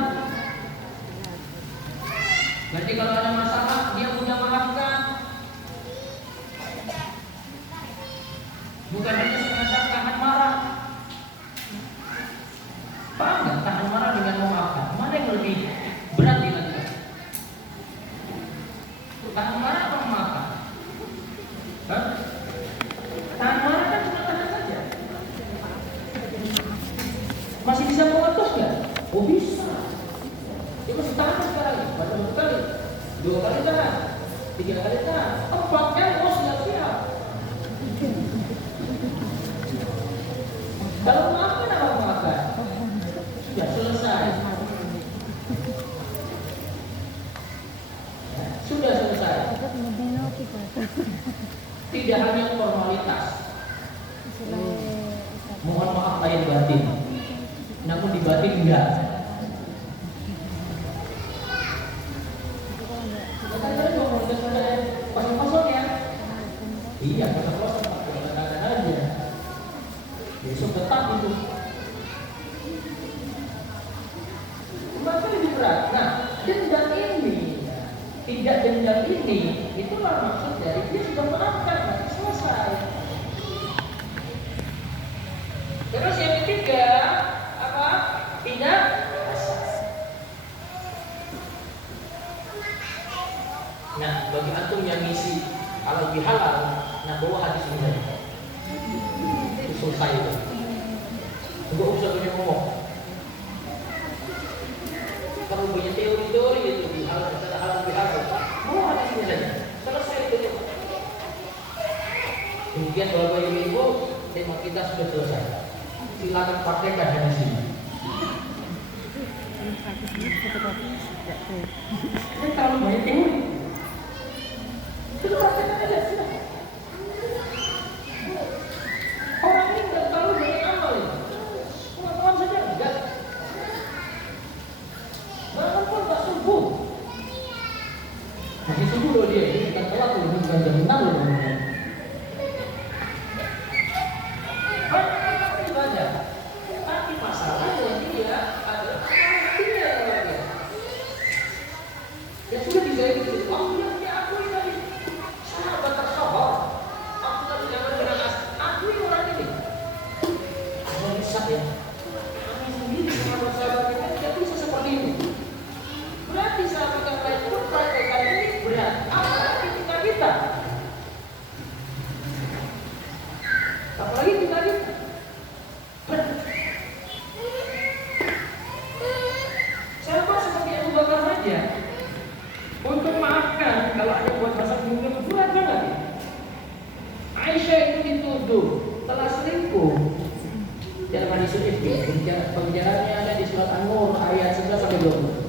Berarti kalau ada masalah dia mudah memaafkan. Bukan hanya sekedar tahan marah. Paham nggak? Tahan marah dengan memaafkan. Mana yang lebih berat dilakukan? Tahan marah atau memaafkan? Tahan marah kan cuma tahan saja. Masih bisa mengutus nggak? Oh bisa. Dia masih tahan sekarang. Baca 1 kali, 2 kali tahan, 3 kali tahan, 4 kali siap-siap. Kalau maafkan apa maafkan? Sudah selesai. Sudah selesai. Tidak hanya formalitas. Mohon maaf lahir batin. Namun di batin enggak. Kadang-kadang formalitas kosong-kosong ya. Iya, kosong-kosong. Kadang-kadang aja. Besok tetap itu. Maka lebih berat. Nah, dendam ini, tidak dendam ini, itulah maksud dari dia sudah maafkan, berarti selesai. Terus yang ketiga, apa? Tidak hasad. Nah, bagi antum yang ngisi halal bihalal, nah bawa hadis ini saja. Selesai itu. Enggak usah banyak ngomong. Kalau punya teori-teori itu di halal bihalal, mau hadis ini saja. Selesai itu. Kemudian Bapak Ibu, tema kita sudah selesai. Silakan praktekkan hadis ini. Ini terlalu banyak teori. Sudah praktekkan aja, sudah. Orang ini nggak terlalu banyak amal ini. Pengetahuan saja enggak. Bahkan pun nggak subuh. Masih subuh loh dia, ini bukan telat loh, bukan jam 6 loh bangunnya. Banyak ibadah. Tapi masalahnya dia adalah hatinya yang lain. Ya sudah dijahit itu, waktunya punya aku tadi. Sahabat tersabar. Aku tadi jangan dengan aku orang ini. Kalau bisa ya, kami sendiri sahabat-sahabat kita tidak bisa seperti ini. Berarti sahabat yang lain pun praktekkan ini berat. Apalagi kita. Apalagi kita. Sama seperti Abu Bakar saja. Untuk maafkan kalau ada buat masak mungkin berat banget. Aisyah itu dituduh telah selingkuh. Dalam hadis ini pembicaraannya ada di surat An-Nur ayat 11 sampai 20.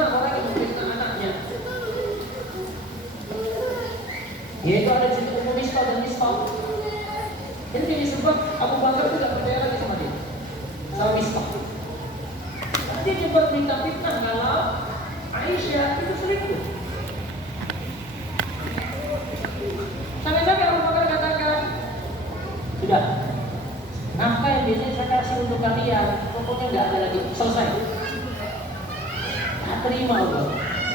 Orang yang memfitnah anaknya, yaitu ada di situ Ummu Mistah dan Mistah. Ini disebut Abu Bakar tidak percaya lagi sama dia, sama Mistah. Nanti dia minta fitnah kalau Aisyah itu selingkuh. Sampai-sampai Abu Bakar katakan, sudah, nafkah yang biasanya saya kasih untuk kalian, pokoknya nggak ada lagi, selesai. Terima Allah.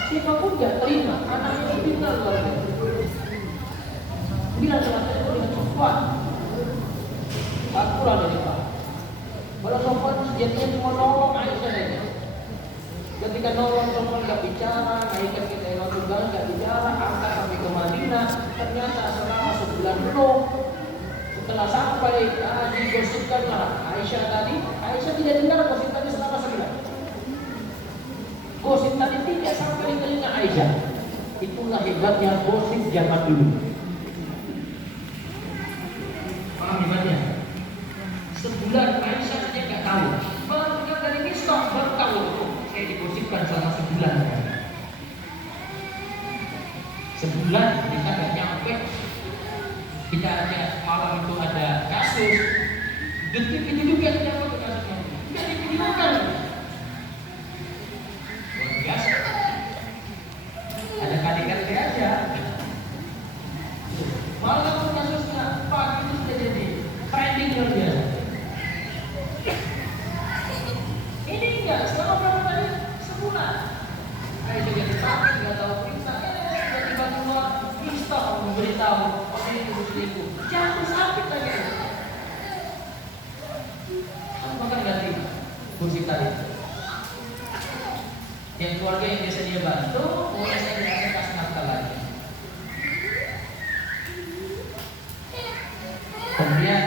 Siapapun gak terima, anaknya dipintal luar biasa. Bila sama saya dengan Sofwan, Al-Quran dari Pak. Kalau Sofwan sejatinya cuma nolong Aisyah saja. Ketika nolong Sofwan gak bicara, naikkan ke daerah tunggal gak bicara, angkat sampai ke Madinah. Ternyata selama sebulan belum. Setelah sampai, digosipkanlah Aisyah tadi. Aisyah tidak dengar gosip tadi selama sebulan. Gosip tadi tidak sampai di telinga Aisyah. Itulah hebatnya gosip zaman dulu. Paham hebatnya? Sebulan Aisyah saja nggak tahu. Baru dengar dari Mistah baru tahu. Saya digosipkan selama sebulan. Sebulan kita nggak nyampe. Kita ada malam itu ada kasus. Detik itu juga tidak dapat kasusnya. Tidak divideokan. Biasa. Ada kali-kali aja. Malam kasusnya pagi itu sudah jadi trending luar biasa. Ini enggak selama berapa tadi? Sebulan. Aisyah jadi sakit, nggak tahu periksa. Tiba-tiba keluar Mistah memberitahu orang itu selingkuh. Jatuh sakit lagi. Maka ganti kursi tadi. Yang keluarga yang biasa dia bantu, mulai saya tidak kasih nafkah lagi. Kemudian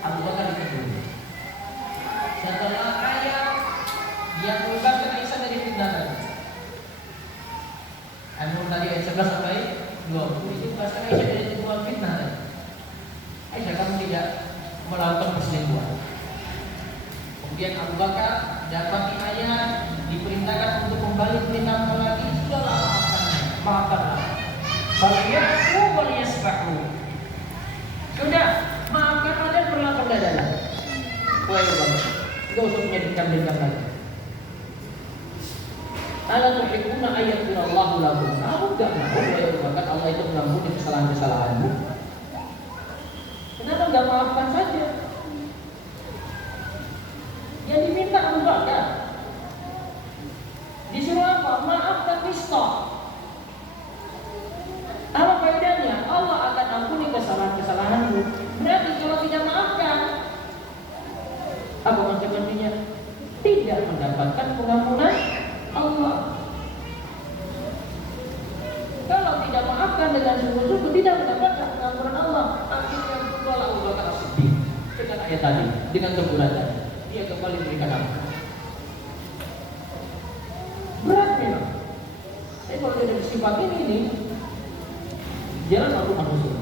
Abu Bakar ditegur. Setelah ayat dia membebaskan Aisyah dari fitnah tadi. An-Nur tadi ayat 11 sampai 20 itu bebaskan Aisyah dari tuduhan fitnah tadi. Aisyah, kamu tidak melakukan perselingkuhan. Kemudian Abu Bakar dapat ayat diperintahkan untuk kembali berinfak lagi, sudahlah maafkanlah. Falyafu walyasfahu. Sudah, maafkan dan berlapang dada. Wahai Bapak, enggak usah punya dendam-dendam lagi. Ala tuhibbuna ayaghfirallahu lakum. Kamu enggak mau wahai Bapak Allah itu mengampuni kesalahan-kesalahanmu? Kenapa enggak maafkan saja? Yang diminta Abu Bakar disuruh apa? Maafkan Mistah. Apa faedahnya? Allah akan ampuni kesalahan-kesalahanmu. Berarti kalau tidak maafkan, apa konsekuensinya? Tidak mendapatkan pengampunan Allah. Kalau tidak maafkan dengan sungguh-sungguh, tidak mendapatkan pengampunan Allah. Akhirnya berdoa Abu Bakar As-Siddiq dengan ayat tadi, dengan teguran tadi, dia kembali memberikan ampun. Berat memang. Tapi kalau tidak bersifat ini jalan aku manusia.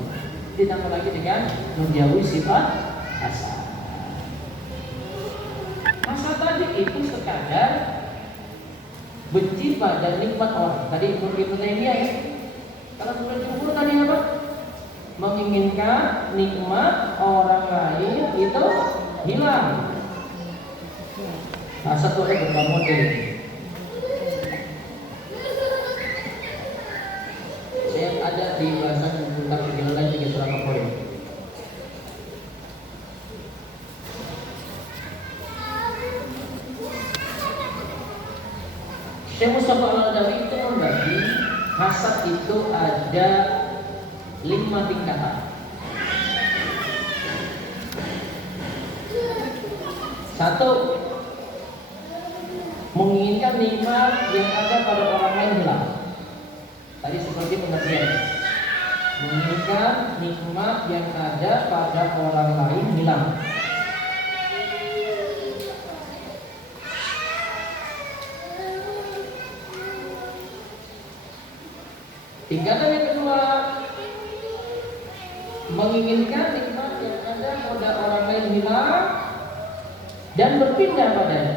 Ditambah lagi dengan menjauhi sifat hasad. Hasad tadi itu sekadar benci pada nikmat orang. Tadi Ibnu Taimiyah ya. Kalau sudah jumhur tadi apa? Menginginkan nikmat orang lain itu hilang. Hasad itu ada beberapa model. Syekh Mustafa Al-Adawi itu membagi hasad itu ada 5 tingkatan. Satu, menginginkan nikmat yang ada pada orang lain hilang. Tadi seperti pengertian, menginginkan nikmat yang ada pada orang lain hilang. Tingkatan yang kedua, menginginkan nikmat yang ada pada orang lain hilang dan berpindah padanya.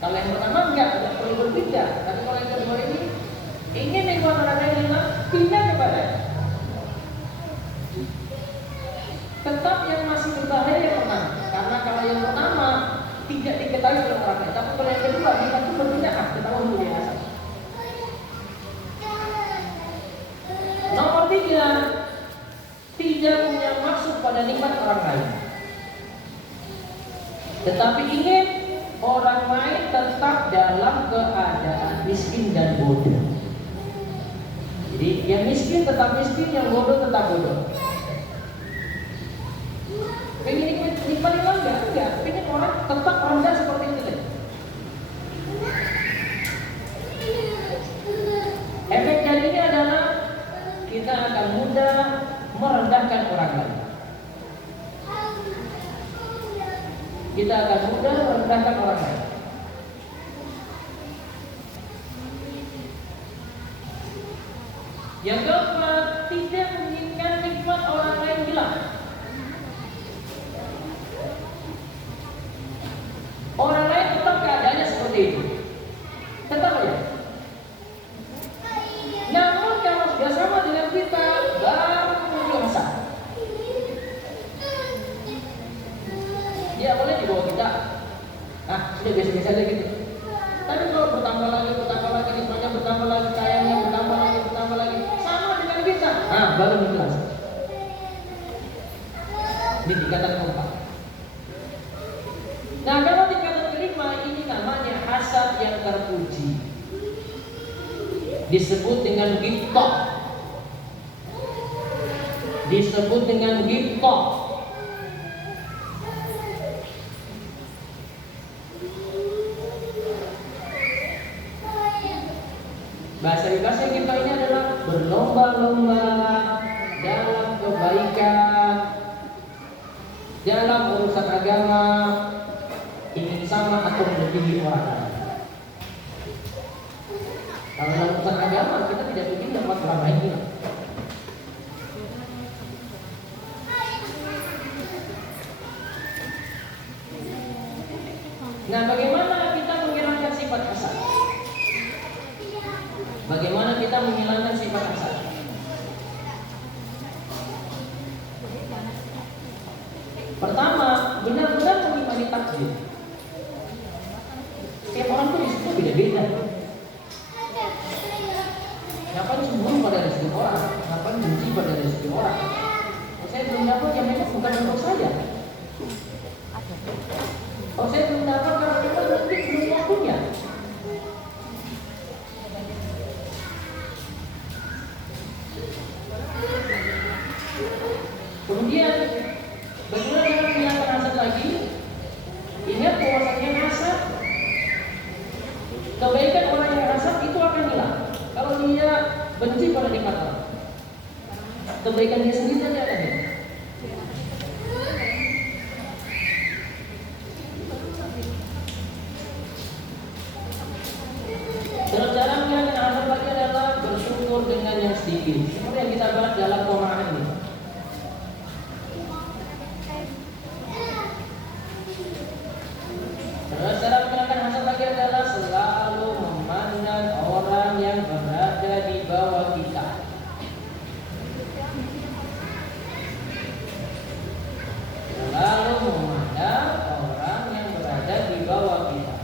Kalau yang pertama tidak perlu berpindah, tapi kalau yang kedua ini ingin nikmat orang lain hilang, pindah kepadanya. Tetap yang masih berbahaya yang pertama, karena kalau yang pertama tidak diketahui oleh orang lain, tapi kalau yang kedua kita itu berpindah, ketahuan dulu dia. Nomor 3, tidak punya maksud pada nikmat orang lain, tetapi ingin orang lain tetap dalam keadaan miskin dan bodoh. Jadi yang miskin tetap miskin, yang bodoh tetap bodoh. Pengen nikmat hilang enggak? Pengen orang tetap rendah seperti itu. Efek dari ini adalah kita akan mudah merendahkan orang lain. Kita akan mudah merendahkan orang lain. Yang keempat, tidak menginginkan nikmat orang lain hilang. Orang lain tetap keadaannya seperti itu, tetap aja. Namun kalau sudah sama dengan kita, baru muncul masalah. Dia boleh di bawah kita, nah sudah biasa-biasa aja gitu. Tapi kalau bertambah lagi, nikmatnya bertambah lagi, kayanya bertambah lagi, sama dengan kita, nah baru jelas. Ini tingkatan keempat. Nah kalau tingkatan kelima ini namanya hasad yang terpuji, disebut dengan ghibthah. Bahasa bebasnya kita ini adalah berlomba-lomba dalam kebaikan, dalam urusan agama, ingin sama atau melebihi orang lain. Kalau dalam urusan agama kita tidak ingin dapat orang lain hilang. Nah, bagaimana kita menghilangkan sifat hasad? Bagaimana kita menghilangkan sifat hasad? Pertama, benar-benar mengimani takdir. Setiap orang tuh disitu beda-beda. Ngapain cemburu pada rezeki orang? Ngapain benci pada rezeki orang? Saya belum dapat, yang memang bukan untuk saya. Kalau saya belum dapat, karena kita mungkin belum waktunya. Kemudian bagaimana cara menghilangkan hasad lagi? Ingat bahwasanya hasad, kebaikan orang yang hasad itu akan hilang kalau dia benci pada nikmat Allah. Kebaikan dia sendiri saja akan hilang. Terus cara menghilangkan hasad lagi adalah bersyukur dengan yang sedikit. Seperti yang kita bahas dalam Quran ini. Terus cara menghilangkan hasad lagi adalah selalu memandang orang yang berada di bawah kita. Selalu memandang orang yang berada di bawah kita.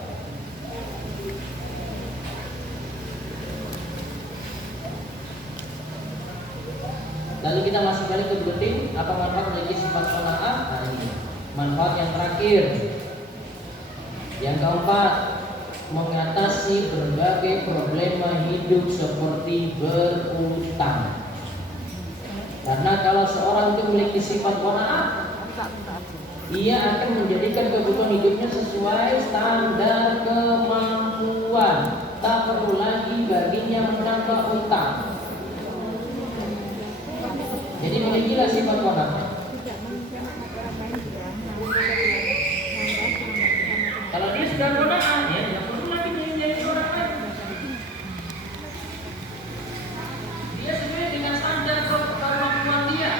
Lalu kita masih balik ke buletin, apa manfaat memiliki sifat qanaah? Nah, ini manfaat yang terakhir. Yang keempat, mengatasi berbagai problema hidup seperti berutang. Karena kalau seorang itu memiliki sifat qanaah, ia akan menjadikan kebutuhan hidupnya sesuai standar kemampuan. Tak perlu lagi baginya menambah utang. Jadi milikilah sifat qanaah. Kalau dia sudah qanaah, dia tidak perlu lagi menjadi orang lain. Dia sesuai dengan standar kemampuan dia.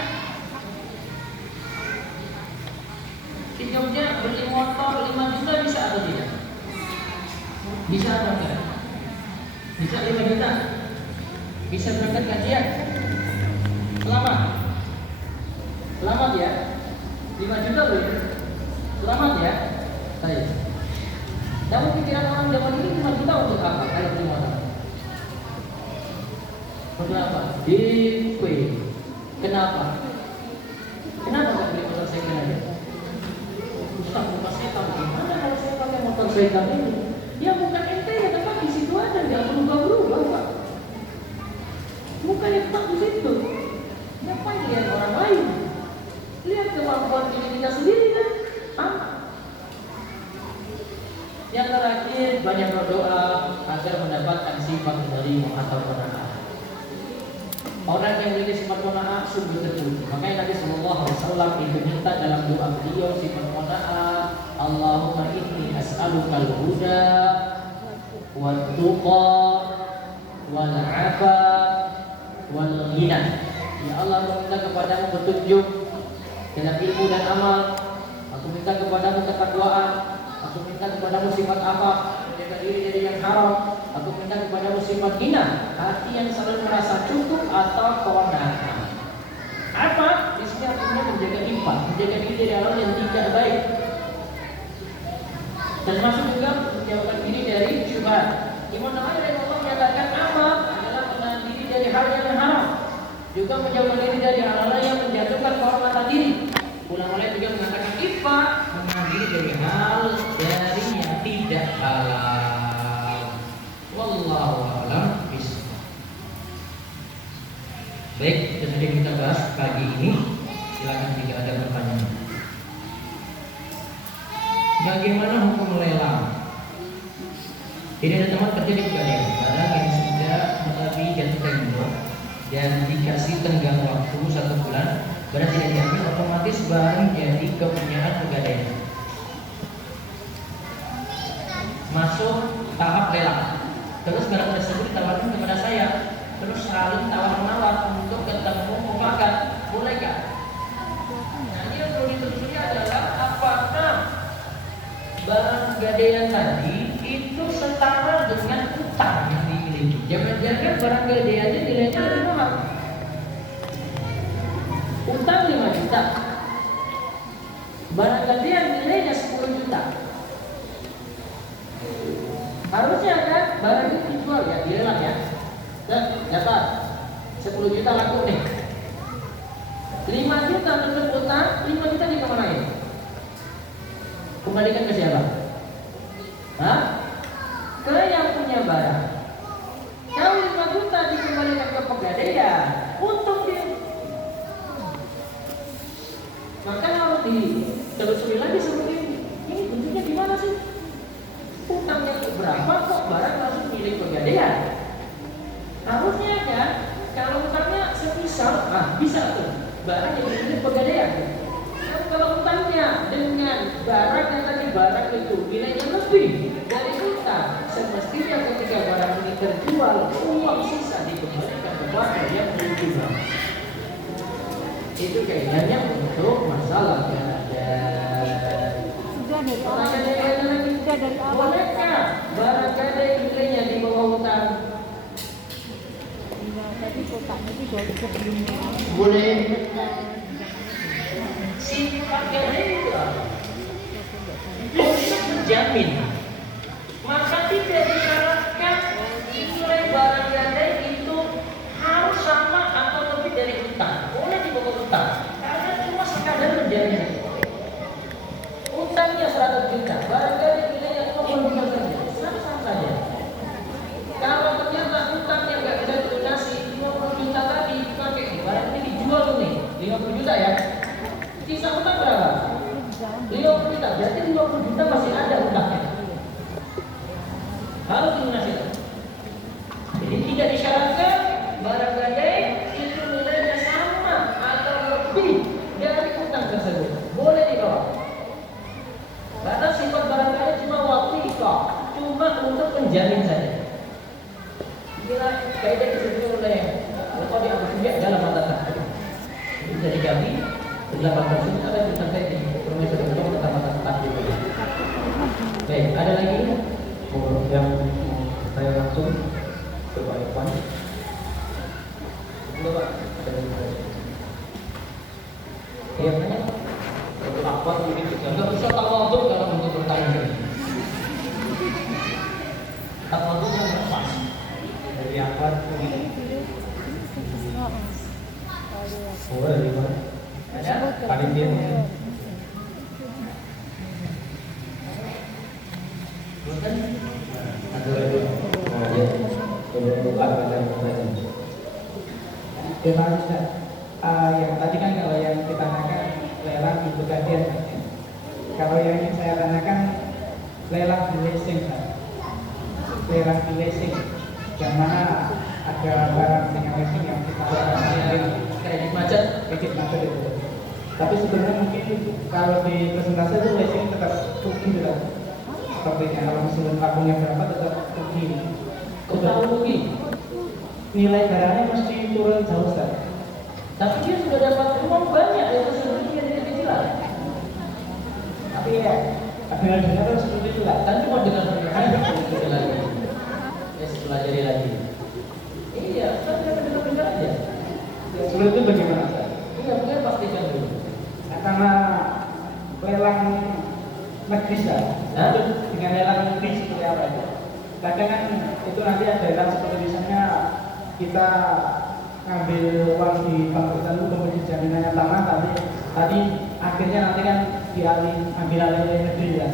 Di Jogja beli motor 5 juta bisa atau tidak? Bisa atau tidak? Bisa 5 juta? Bisa berangkat kajian? Selamat. Selamat ya. 5 juta loh. Selamat ya. Saya. Namun pikiran orang zaman ini 5 juta untuk apa? Kalau beli motor. Untuk apa? DP. Kenapa? Kenapa nggak beli motor second aja? Ustaz, bukan saya tahu gimana kalau saya pakai motor second ini? Ya bukan ente ya, tempat di situ aja, nggak berubah-berubah Pak. Bukan tempat di situ. Ngapain lihat orang lain? Lihat kemampuan diri kita sendiri kan? Sama. Yang terakhir, banyak berdoa agar mendapatkan sifat dari atau qanaah. Orang yang memiliki sifat qanaah sungguh terpuji. Makanya Nabi Sallallahu Alaihi Wasallam itu minta dalam doa beliau sifat qanaah. Allahumma inni as'alukal huda wat tuqa wal afa wal ghina. Ya Allah, aku minta kepadamu petunjuk dalam ilmu dan amal. Aku minta kepadamu ketakwaan. Aku minta kepadamu sifat apa? Menjaga diri dari yang haram. Aku minta kepadamu sifat ghina, hati yang selalu merasa cukup atau qanaah. Apa? Di sini artinya menjaga infak, menjaga diri dari hal yang tidak baik. Termasuk juga menjauhkan diri dari syubhat. Imam Nawawi rahimahullah menyatakan amal adalah menahan diri dari hal yang haram. Juga menjauhkan diri dari hal-hal yang menjatuhkan kehormatan diri. Ulama lain juga mengatakan infak, menahan diri dari hal dari yang tidak halal. Wallahu a'lam bishawab. Baik, itu saja kita bahas pagi ini. Silakan jika ada pertanyaan. Bagaimana hukum lelang? Ini ada teman kerja di Pegadaian, barang yang sudah melebihi jatuh tempo dan dikasih tenggang waktu 1 bulan, barang tidak diambil, otomatis barang jadi kepunyaan Pegadaian. Masuk tahap lelang. Terus barang tersebut ditawarkan kepada saya, terus saling tawar-menawar untuk ketemu mufakat, bolehkah? Nah, ini yang perlu ditelusuri adalah apakah barang Pegadaian tadi itu setara dengan utang yang dimiliki. Jangan-jangan barang Pegadaiannya nilainya lebih mahal. Utang 5 juta, barang Pegadaian nilainya 10 juta. Harusnya kan barang itu dijual ya, dilelang ya. Dan dapat 10 juta laku nih. 5 juta untuk utang, 5 juta dikemanain? Kembalikan ke siapa? Hah? Ke yang punya barang. Kalau 5 juta dikembalikan ke Pegadaian, untung dia. Maka harus ditelusuri lagi seperti ini. Ini bentuknya gimana sih? Utangnya berapa kok barang langsung milik Pegadaian? Harusnya kan kalau utangnya semisal, bisa tuh barang yang milik Pegadaian. Kalau utangnya dengan barang yang tadi barang itu nilainya lebih dari utang, semestinya ketika barang ini terjual, uang sisa dikembalikan kepada yang membeli barang. Itu kaitannya untuk masalah Pegadaian. Bolehkah barang gadai nilainya di bawah utang? Boleh. Sifat gadai itu untuk menjamin, maka tidak disyaratkan nilai barang gadai itu harus sama atau lebih dari utang. Boleh di bawah utang, karena cuma sekadar menjamin. Utangnya 100 juta, barang gadai nilainya Sisa utang berapa? 50 juta. Berarti 50 juta masih ada utangnya. Harus dilunasi. Jadi tidak disyaratkan barang gadai itu nilainya sama atau lebih dari utang tersebut. Boleh dibawa. Karena sifat barang gadai cuma wathika, cuma untuk menjamin saja. Inilah kaidah disebut oleh Al-Qadi Abu Sufyan dalam mata ini bisa diganti 8 tersebut ada di sampai di permisal untuk kata-kata takdir. Baik, ada lagi yang saya langsung ke Pak Irfan. Coba ada yang Iya, untuk apa mungkin nggak bisa tawadhu dalam bentuk bertanya. Tawadhunya nggak pas. dari apa ini? Oh, dari mana? Ada? Panitia. Bukan? Ada lagi. Nah, ya. Coba buka ada pertanyaan. Terima kasih. Yang tadi kan kalau yang kita tanyakan lelang itu gantian. Kalau yang ingin saya tanyakan lelang di leasing, lelang di leasing, yang mana ada barang dengan leasing yang kita Kredit macet. kredit macet itu. Tapi sebenarnya mungkin kalau di presentasi itu leasing tetap rugi juga. Sepertinya kalau misalnya tabungnya berapa tetap rugi. Utang rugi. Nilai barangnya mesti turun jauh sekali. Tapi dia sudah dapat uang banyak yaitu sebelumnya dari kecilan. Tapi ya, dengar-dengar harus seperti itu lah. Kan cuma dengan pendidikan itu lagi. Ya pelajari lagi. Iya, kan kita dengar aja. Sebelum itu bagaimana? Iya, mungkin pastikan dulu. Nah, karena lelang negeri Hah? dengan lelang negeri seperti apa itu? Kadang kan itu nanti ada lelang seperti misalnya kita ngambil uang di bank tertentu kemudian jaminannya tanah tadi akhirnya nanti kan ambil alih negeri ya.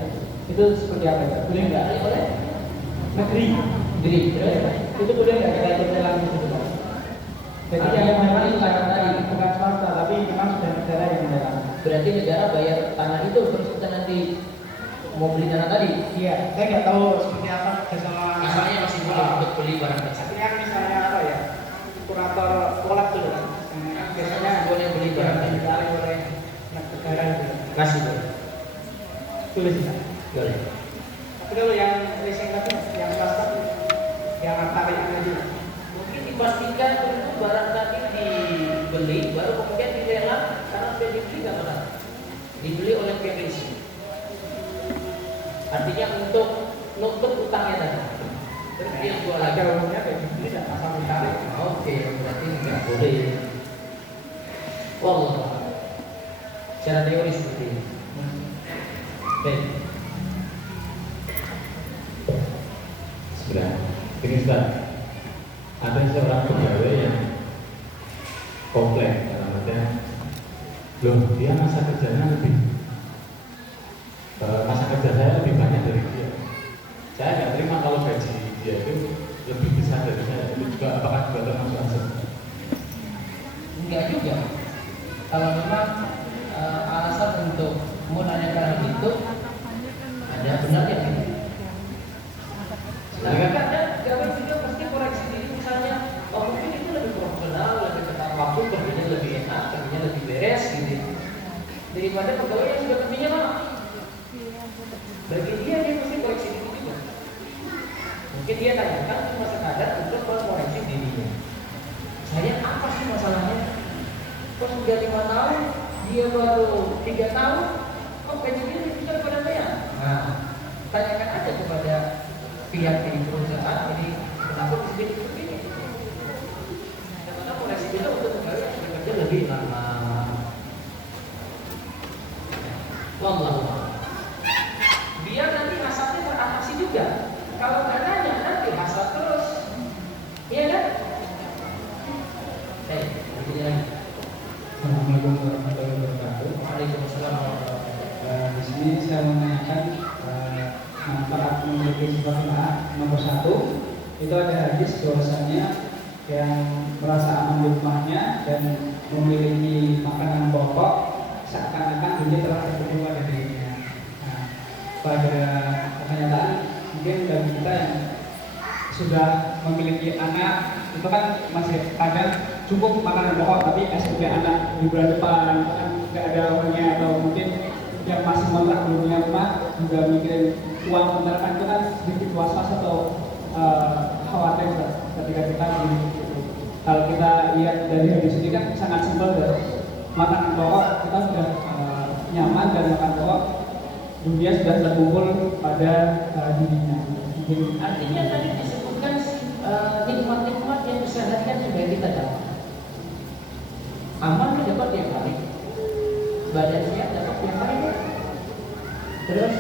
Itu seperti apa ya? Boleh nggak? Boleh? Negeri. Negeri. Itu boleh nggak kita ikut lelang itu? Jadi yang memang itu bukan swasta, tapi memang sudah negara yang melelang. Berarti negara bayar tanah itu terus kita nanti mau beli tanah tadi. Iya, saya nggak tahu seperti apa kerjasama. Asalnya masih boleh untuk beli barang tersebut. Artinya misalnya apa ya? Kurator kolak tuh, biasanya Boleh beli barang yang tadi. ditarik oleh negara gitu. Ngasih boleh. Boleh sih. Boleh. Tapi kalau yang leasing tadi, yang swasta, yang tarik aja. Mungkin dipastikan itu barang tadi dibeli baru kemudian dilelang karena sudah dibeli nggak benar. Dibeli oleh pihak leasing. Artinya untuk nutup utangnya tadi. Terus dia jual lagi. Ada umumnya kayak gitu, tidak masalah ditarik. Oke, berarti nggak boleh. Wallah. Secara teori seperti ini. Baik. Sebenarnya, ini Ustaz, ada seorang pegawai yang komplain dalam artian, loh dia masa kerjanya masa kerja saya lebih banyak dari dia. Saya nggak terima kalau gaji dia itu lebih besar dari saya. Itu juga apakah juga termasuk asal? Enggak juga. Kalau memang alasan untuk menanyakan itu ada benarnya. Silakan ada gawe juga pasti koreksi diri misalnya, oh mungkin itu lebih profesional, lebih tepat waktu, kerjanya lebih enak, kerjanya lebih beres gitu. Daripada pegawai yang sudah kerjanya lama. Bagi dia mesti koreksi diri juga. Mungkin dia tanyakan cuma sekadar untuk koreksi dirinya. Saya apa sih masalahnya? Kok sudah 5 tahun, dia baru 3 tahun, kok gajinya lebih besar daripada saya? Nah, tanyakan aja kepada pihak di perusahaan ini kenapa disebut seperti ini? Karena koreksi kita untuk pegawai yang sudah kerja lebih lama. Wallahu a'lam. Biar nanti hasratnya teratasi juga. Kalau nggak nanya nanti hasrat terus, iya kan? Assalamualaikum warahmatullahi wabarakatuh. Waalaikumsalam warahmatullahi wabarakatuh. Di sini saya menanyakan manfaat memiliki sifat nomor 1 itu ada hadis bahwasanya yang merasa aman di rumahnya dan memiliki makanan pokok seakan-akan dunia telah terpenuhi pada dirinya. Nah, pada kenyataan mungkin bagi kita yang sudah memiliki anak itu kan masih kadang cukup makanan pokok, tapi SPP anak di bulan depan kan nggak ada uangnya, atau mungkin yang masih ngontrak belum punya rumah juga mikirin uang kontrakan, itu kan sedikit was-was atau khawatir ketika kita beli gitu. Kalau kita lihat dari hadis ini kan sangat simpel ya, makanan pokok kita sudah nyaman, dan makan pokok dunia sudah terkumpul pada dirinya. Artinya tadi disebutkan nikmat-nikmat yang keseharian juga kita dapat. Aman dapat yang baik, badan sehat dapat yang baik, terus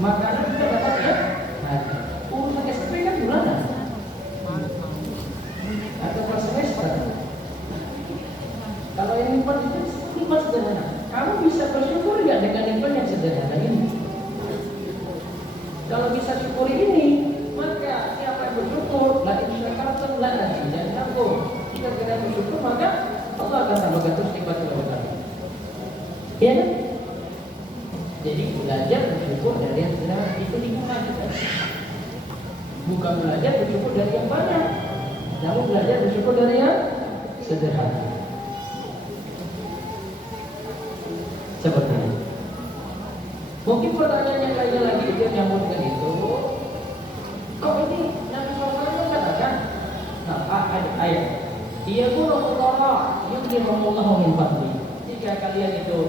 makanan juga dapat yang baik. Urusan SPP kan bulanan atau per semester. Kalau yang nikmat itu nikmat sederhana. Kamu bisa bersyukur nggak dengan nikmat yang sederhana ini? Kalau bisa syukuri ini, maka siapa yang bersyukur, la in syakartum la azidannakum. Jika kita bersyukur, maka Allah akan tambahkan terus nikmat kepada kita. Ya kan? Jadi belajar bersyukur dari yang sederhana itu nikmat. Bukan belajar bersyukur dari yang banyak, namun belajar bersyukur dari yang sederhana. Seperti ini. Mungkin pertanyaan yang lainnya lagi itu yang nyambung dengan itu. Kok ini Nabi SAW katakan, ada ayat, dia pun Allah yudhimullahu min fadli. Jika kalian itu,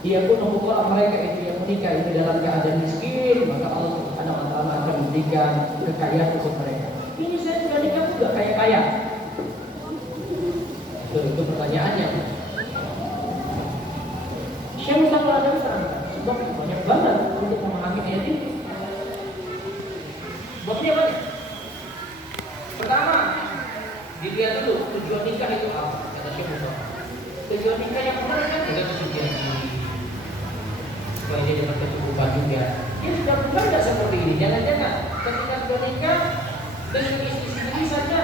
dia pun Allah, mereka itu yang menikah itu dalam keadaan miskin, maka Allah Subhanahu wa taala akan memberikan kekayaan untuk mereka. Ini saya juga nikah juga kaya-kaya. Itu pertanyaannya. Syekh Mustafa Al-Adawi terangkan, sebab banyak banget untuk memahami ayat ini. Sebabnya banyak. Pertama, dilihat dulu tujuan nikah itu apa, kata Syekh Mustafa. Tujuan nikah yang benar kan tidak kesucian diri, supaya dia dapat kecukupan juga. Dia sudah benar tidak seperti ini. Jangan-jangan ketika sudah nikah dengan istri sendiri saja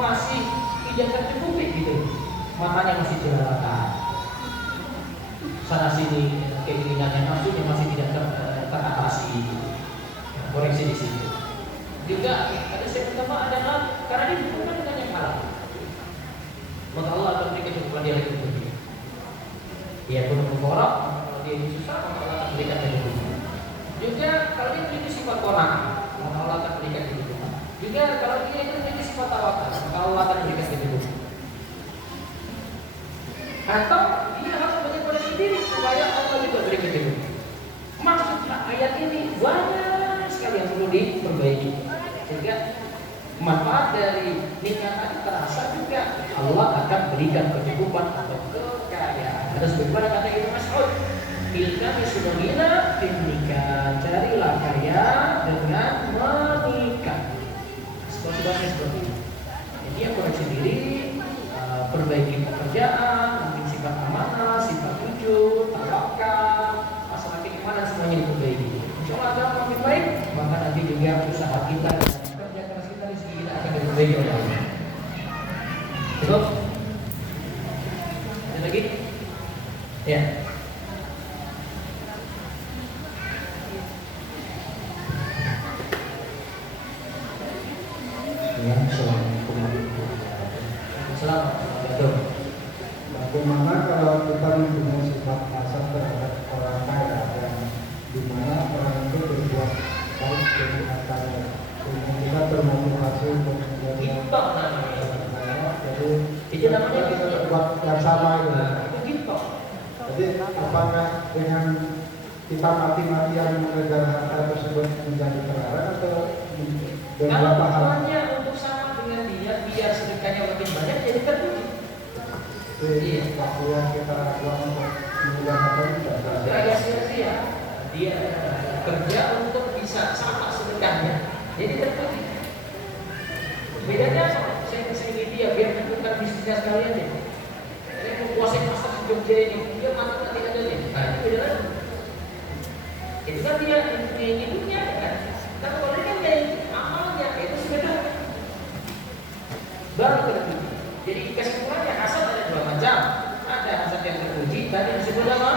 masih tidak tercukupi gitu, matanya masih jelalatan, sana sini keinginannya nafsunya masih tidak teratasi. Koreksi di situ. Juga ada yang pertama adalah karena dia bukan dengan yang halal, maka Allah akan berikan kecukupan dia lagi untuk dia. Dia pun mengkorak, kalau dia ini susah, maka Allah akan berikan kecukupan. Juga kalau dia memiliki sifat konak, maka Allah akan berikan kecukupan. Juga kalau dia itu memiliki sifat tawakal, maka Allah akan berikan kecukupan. Atau dia harus berbuat sendiri supaya Allah juga beri kecukupan. Maksudnya ayat ini banyak sekali yang perlu diperbaiki, sehingga manfaat dari nikah tadi terasa juga. Allah akan berikan kecukupan atau kekayaan. Ada sebagaimana kata Ibnu Mas'ud, ilkami sunahina fin nikah, carilah kaya dengan menikah. Sebab-sebabnya seperti ini. Jadi yang koreksi diri, perbaiki pekerjaan, mungkin sifat amanah, sifat jujur, tawakal, masalah keimanan semuanya diperbaiki. Insya Allah akan makin baik, maka nanti juga usaha kita dan kerja keras kita di sini kita akan diperbaiki oleh Allah. Cukup? Ada lagi? Ya. Assalamualaikum. Bagaimana kalau kita mempunyai sifat hasad terhadap orang kaya, dan di mana orang itu berbuat baik dengan hartanya, sehingga kita termotivasi untuk menjadi Gitok namanya. jadi Itu namanya kita berbuat yang sama gitu. Itu gitok. Jadi apakah dengan kita mati-matian mengejar harta tersebut menjadi terlarang, atau Kalau beberapa hal? tujuannya untuk sama dengan dia, biar sedekahnya makin banyak, jadi terpuji. Jadi waktu yang kita buat untuk mengejar harta itu tidak Agak sia-sia. Dia kerja untuk bisa sama sedekahnya, jadi terpuji. Bedanya saya kesini dia biar menentukan bisnisnya sekalian deh. Saya mau kuasai pasar di Jogja ini, dia mana nanti aja deh. Nah itu beda lagi. Itu kan dia hidupnya kan. Tapi kalau ini kan kayak amalnya itu sebenarnya baru terpuji. Jadi kesimpulannya hasad ada dua macam. Ada hasad yang terpuji, tadi disebut apa?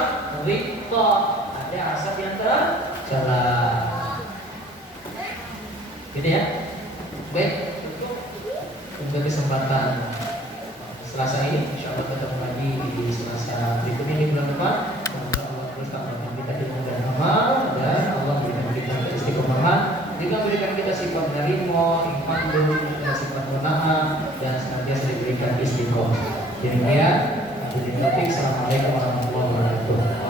Allah, ada asap yang tercela. Gitu ya. Baik. Untuk kesempatan Selasa ini, insya Allah ketemu lagi di Selasa berikutnya di bulan depan. Semoga Allah terus tambahkan kita ilmu dan amal, dan Allah berikan kita istiqomahan, juga berikan kita sifat nerimo, infaqul, dan sifat menahan, dan senantiasa diberikan istiqomah. Demikian, Assalamualaikum warahmatullahi wabarakatuh.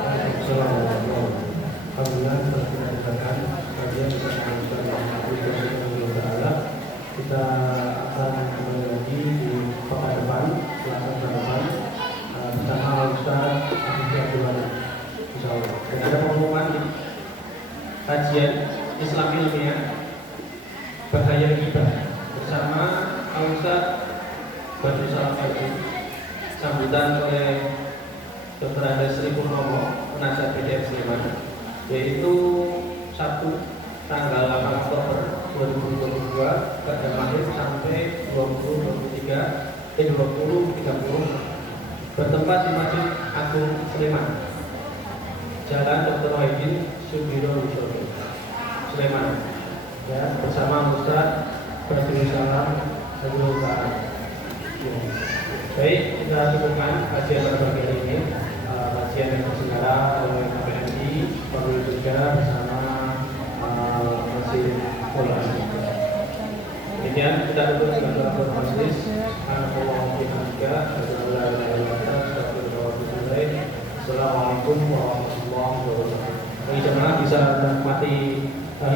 Alhamdulillah setelah kita dengarkan kajian bersama Ustaz Muhammad Subhanahu Taala, kita akan kembali lagi di pekan depan, Selasa depan bersama Ustaz Abdul Ghani. Insyaallah. Dan ada pengumuman di kajian Islam ilmiah bahaya ghibah bersama Ustaz Badrul Salam Fadli, sambutan oleh Dr. Andes Sri Purnomo, penasihat PDM Sleman, yaitu Sabtu tanggal 8 Oktober 2022 pada maghrib sampai 20.30 bertempat di Masjid Agung Sleman, Jalan Dr. Wahidin Subiro Wisodo, Sleman, ya, bersama Ustaz Badrul Salam Fadli. Baik, kita cukupkan kajian pada pagi hari ini. Kajian yang terselenggara oleh KPMI, perlu juga bersama Masjid Pola. Kemudian kita tutup dengan doa majelis. Assalamualaikum warahmatullahi wabarakatuh. Bagi jemaah bisa menikmati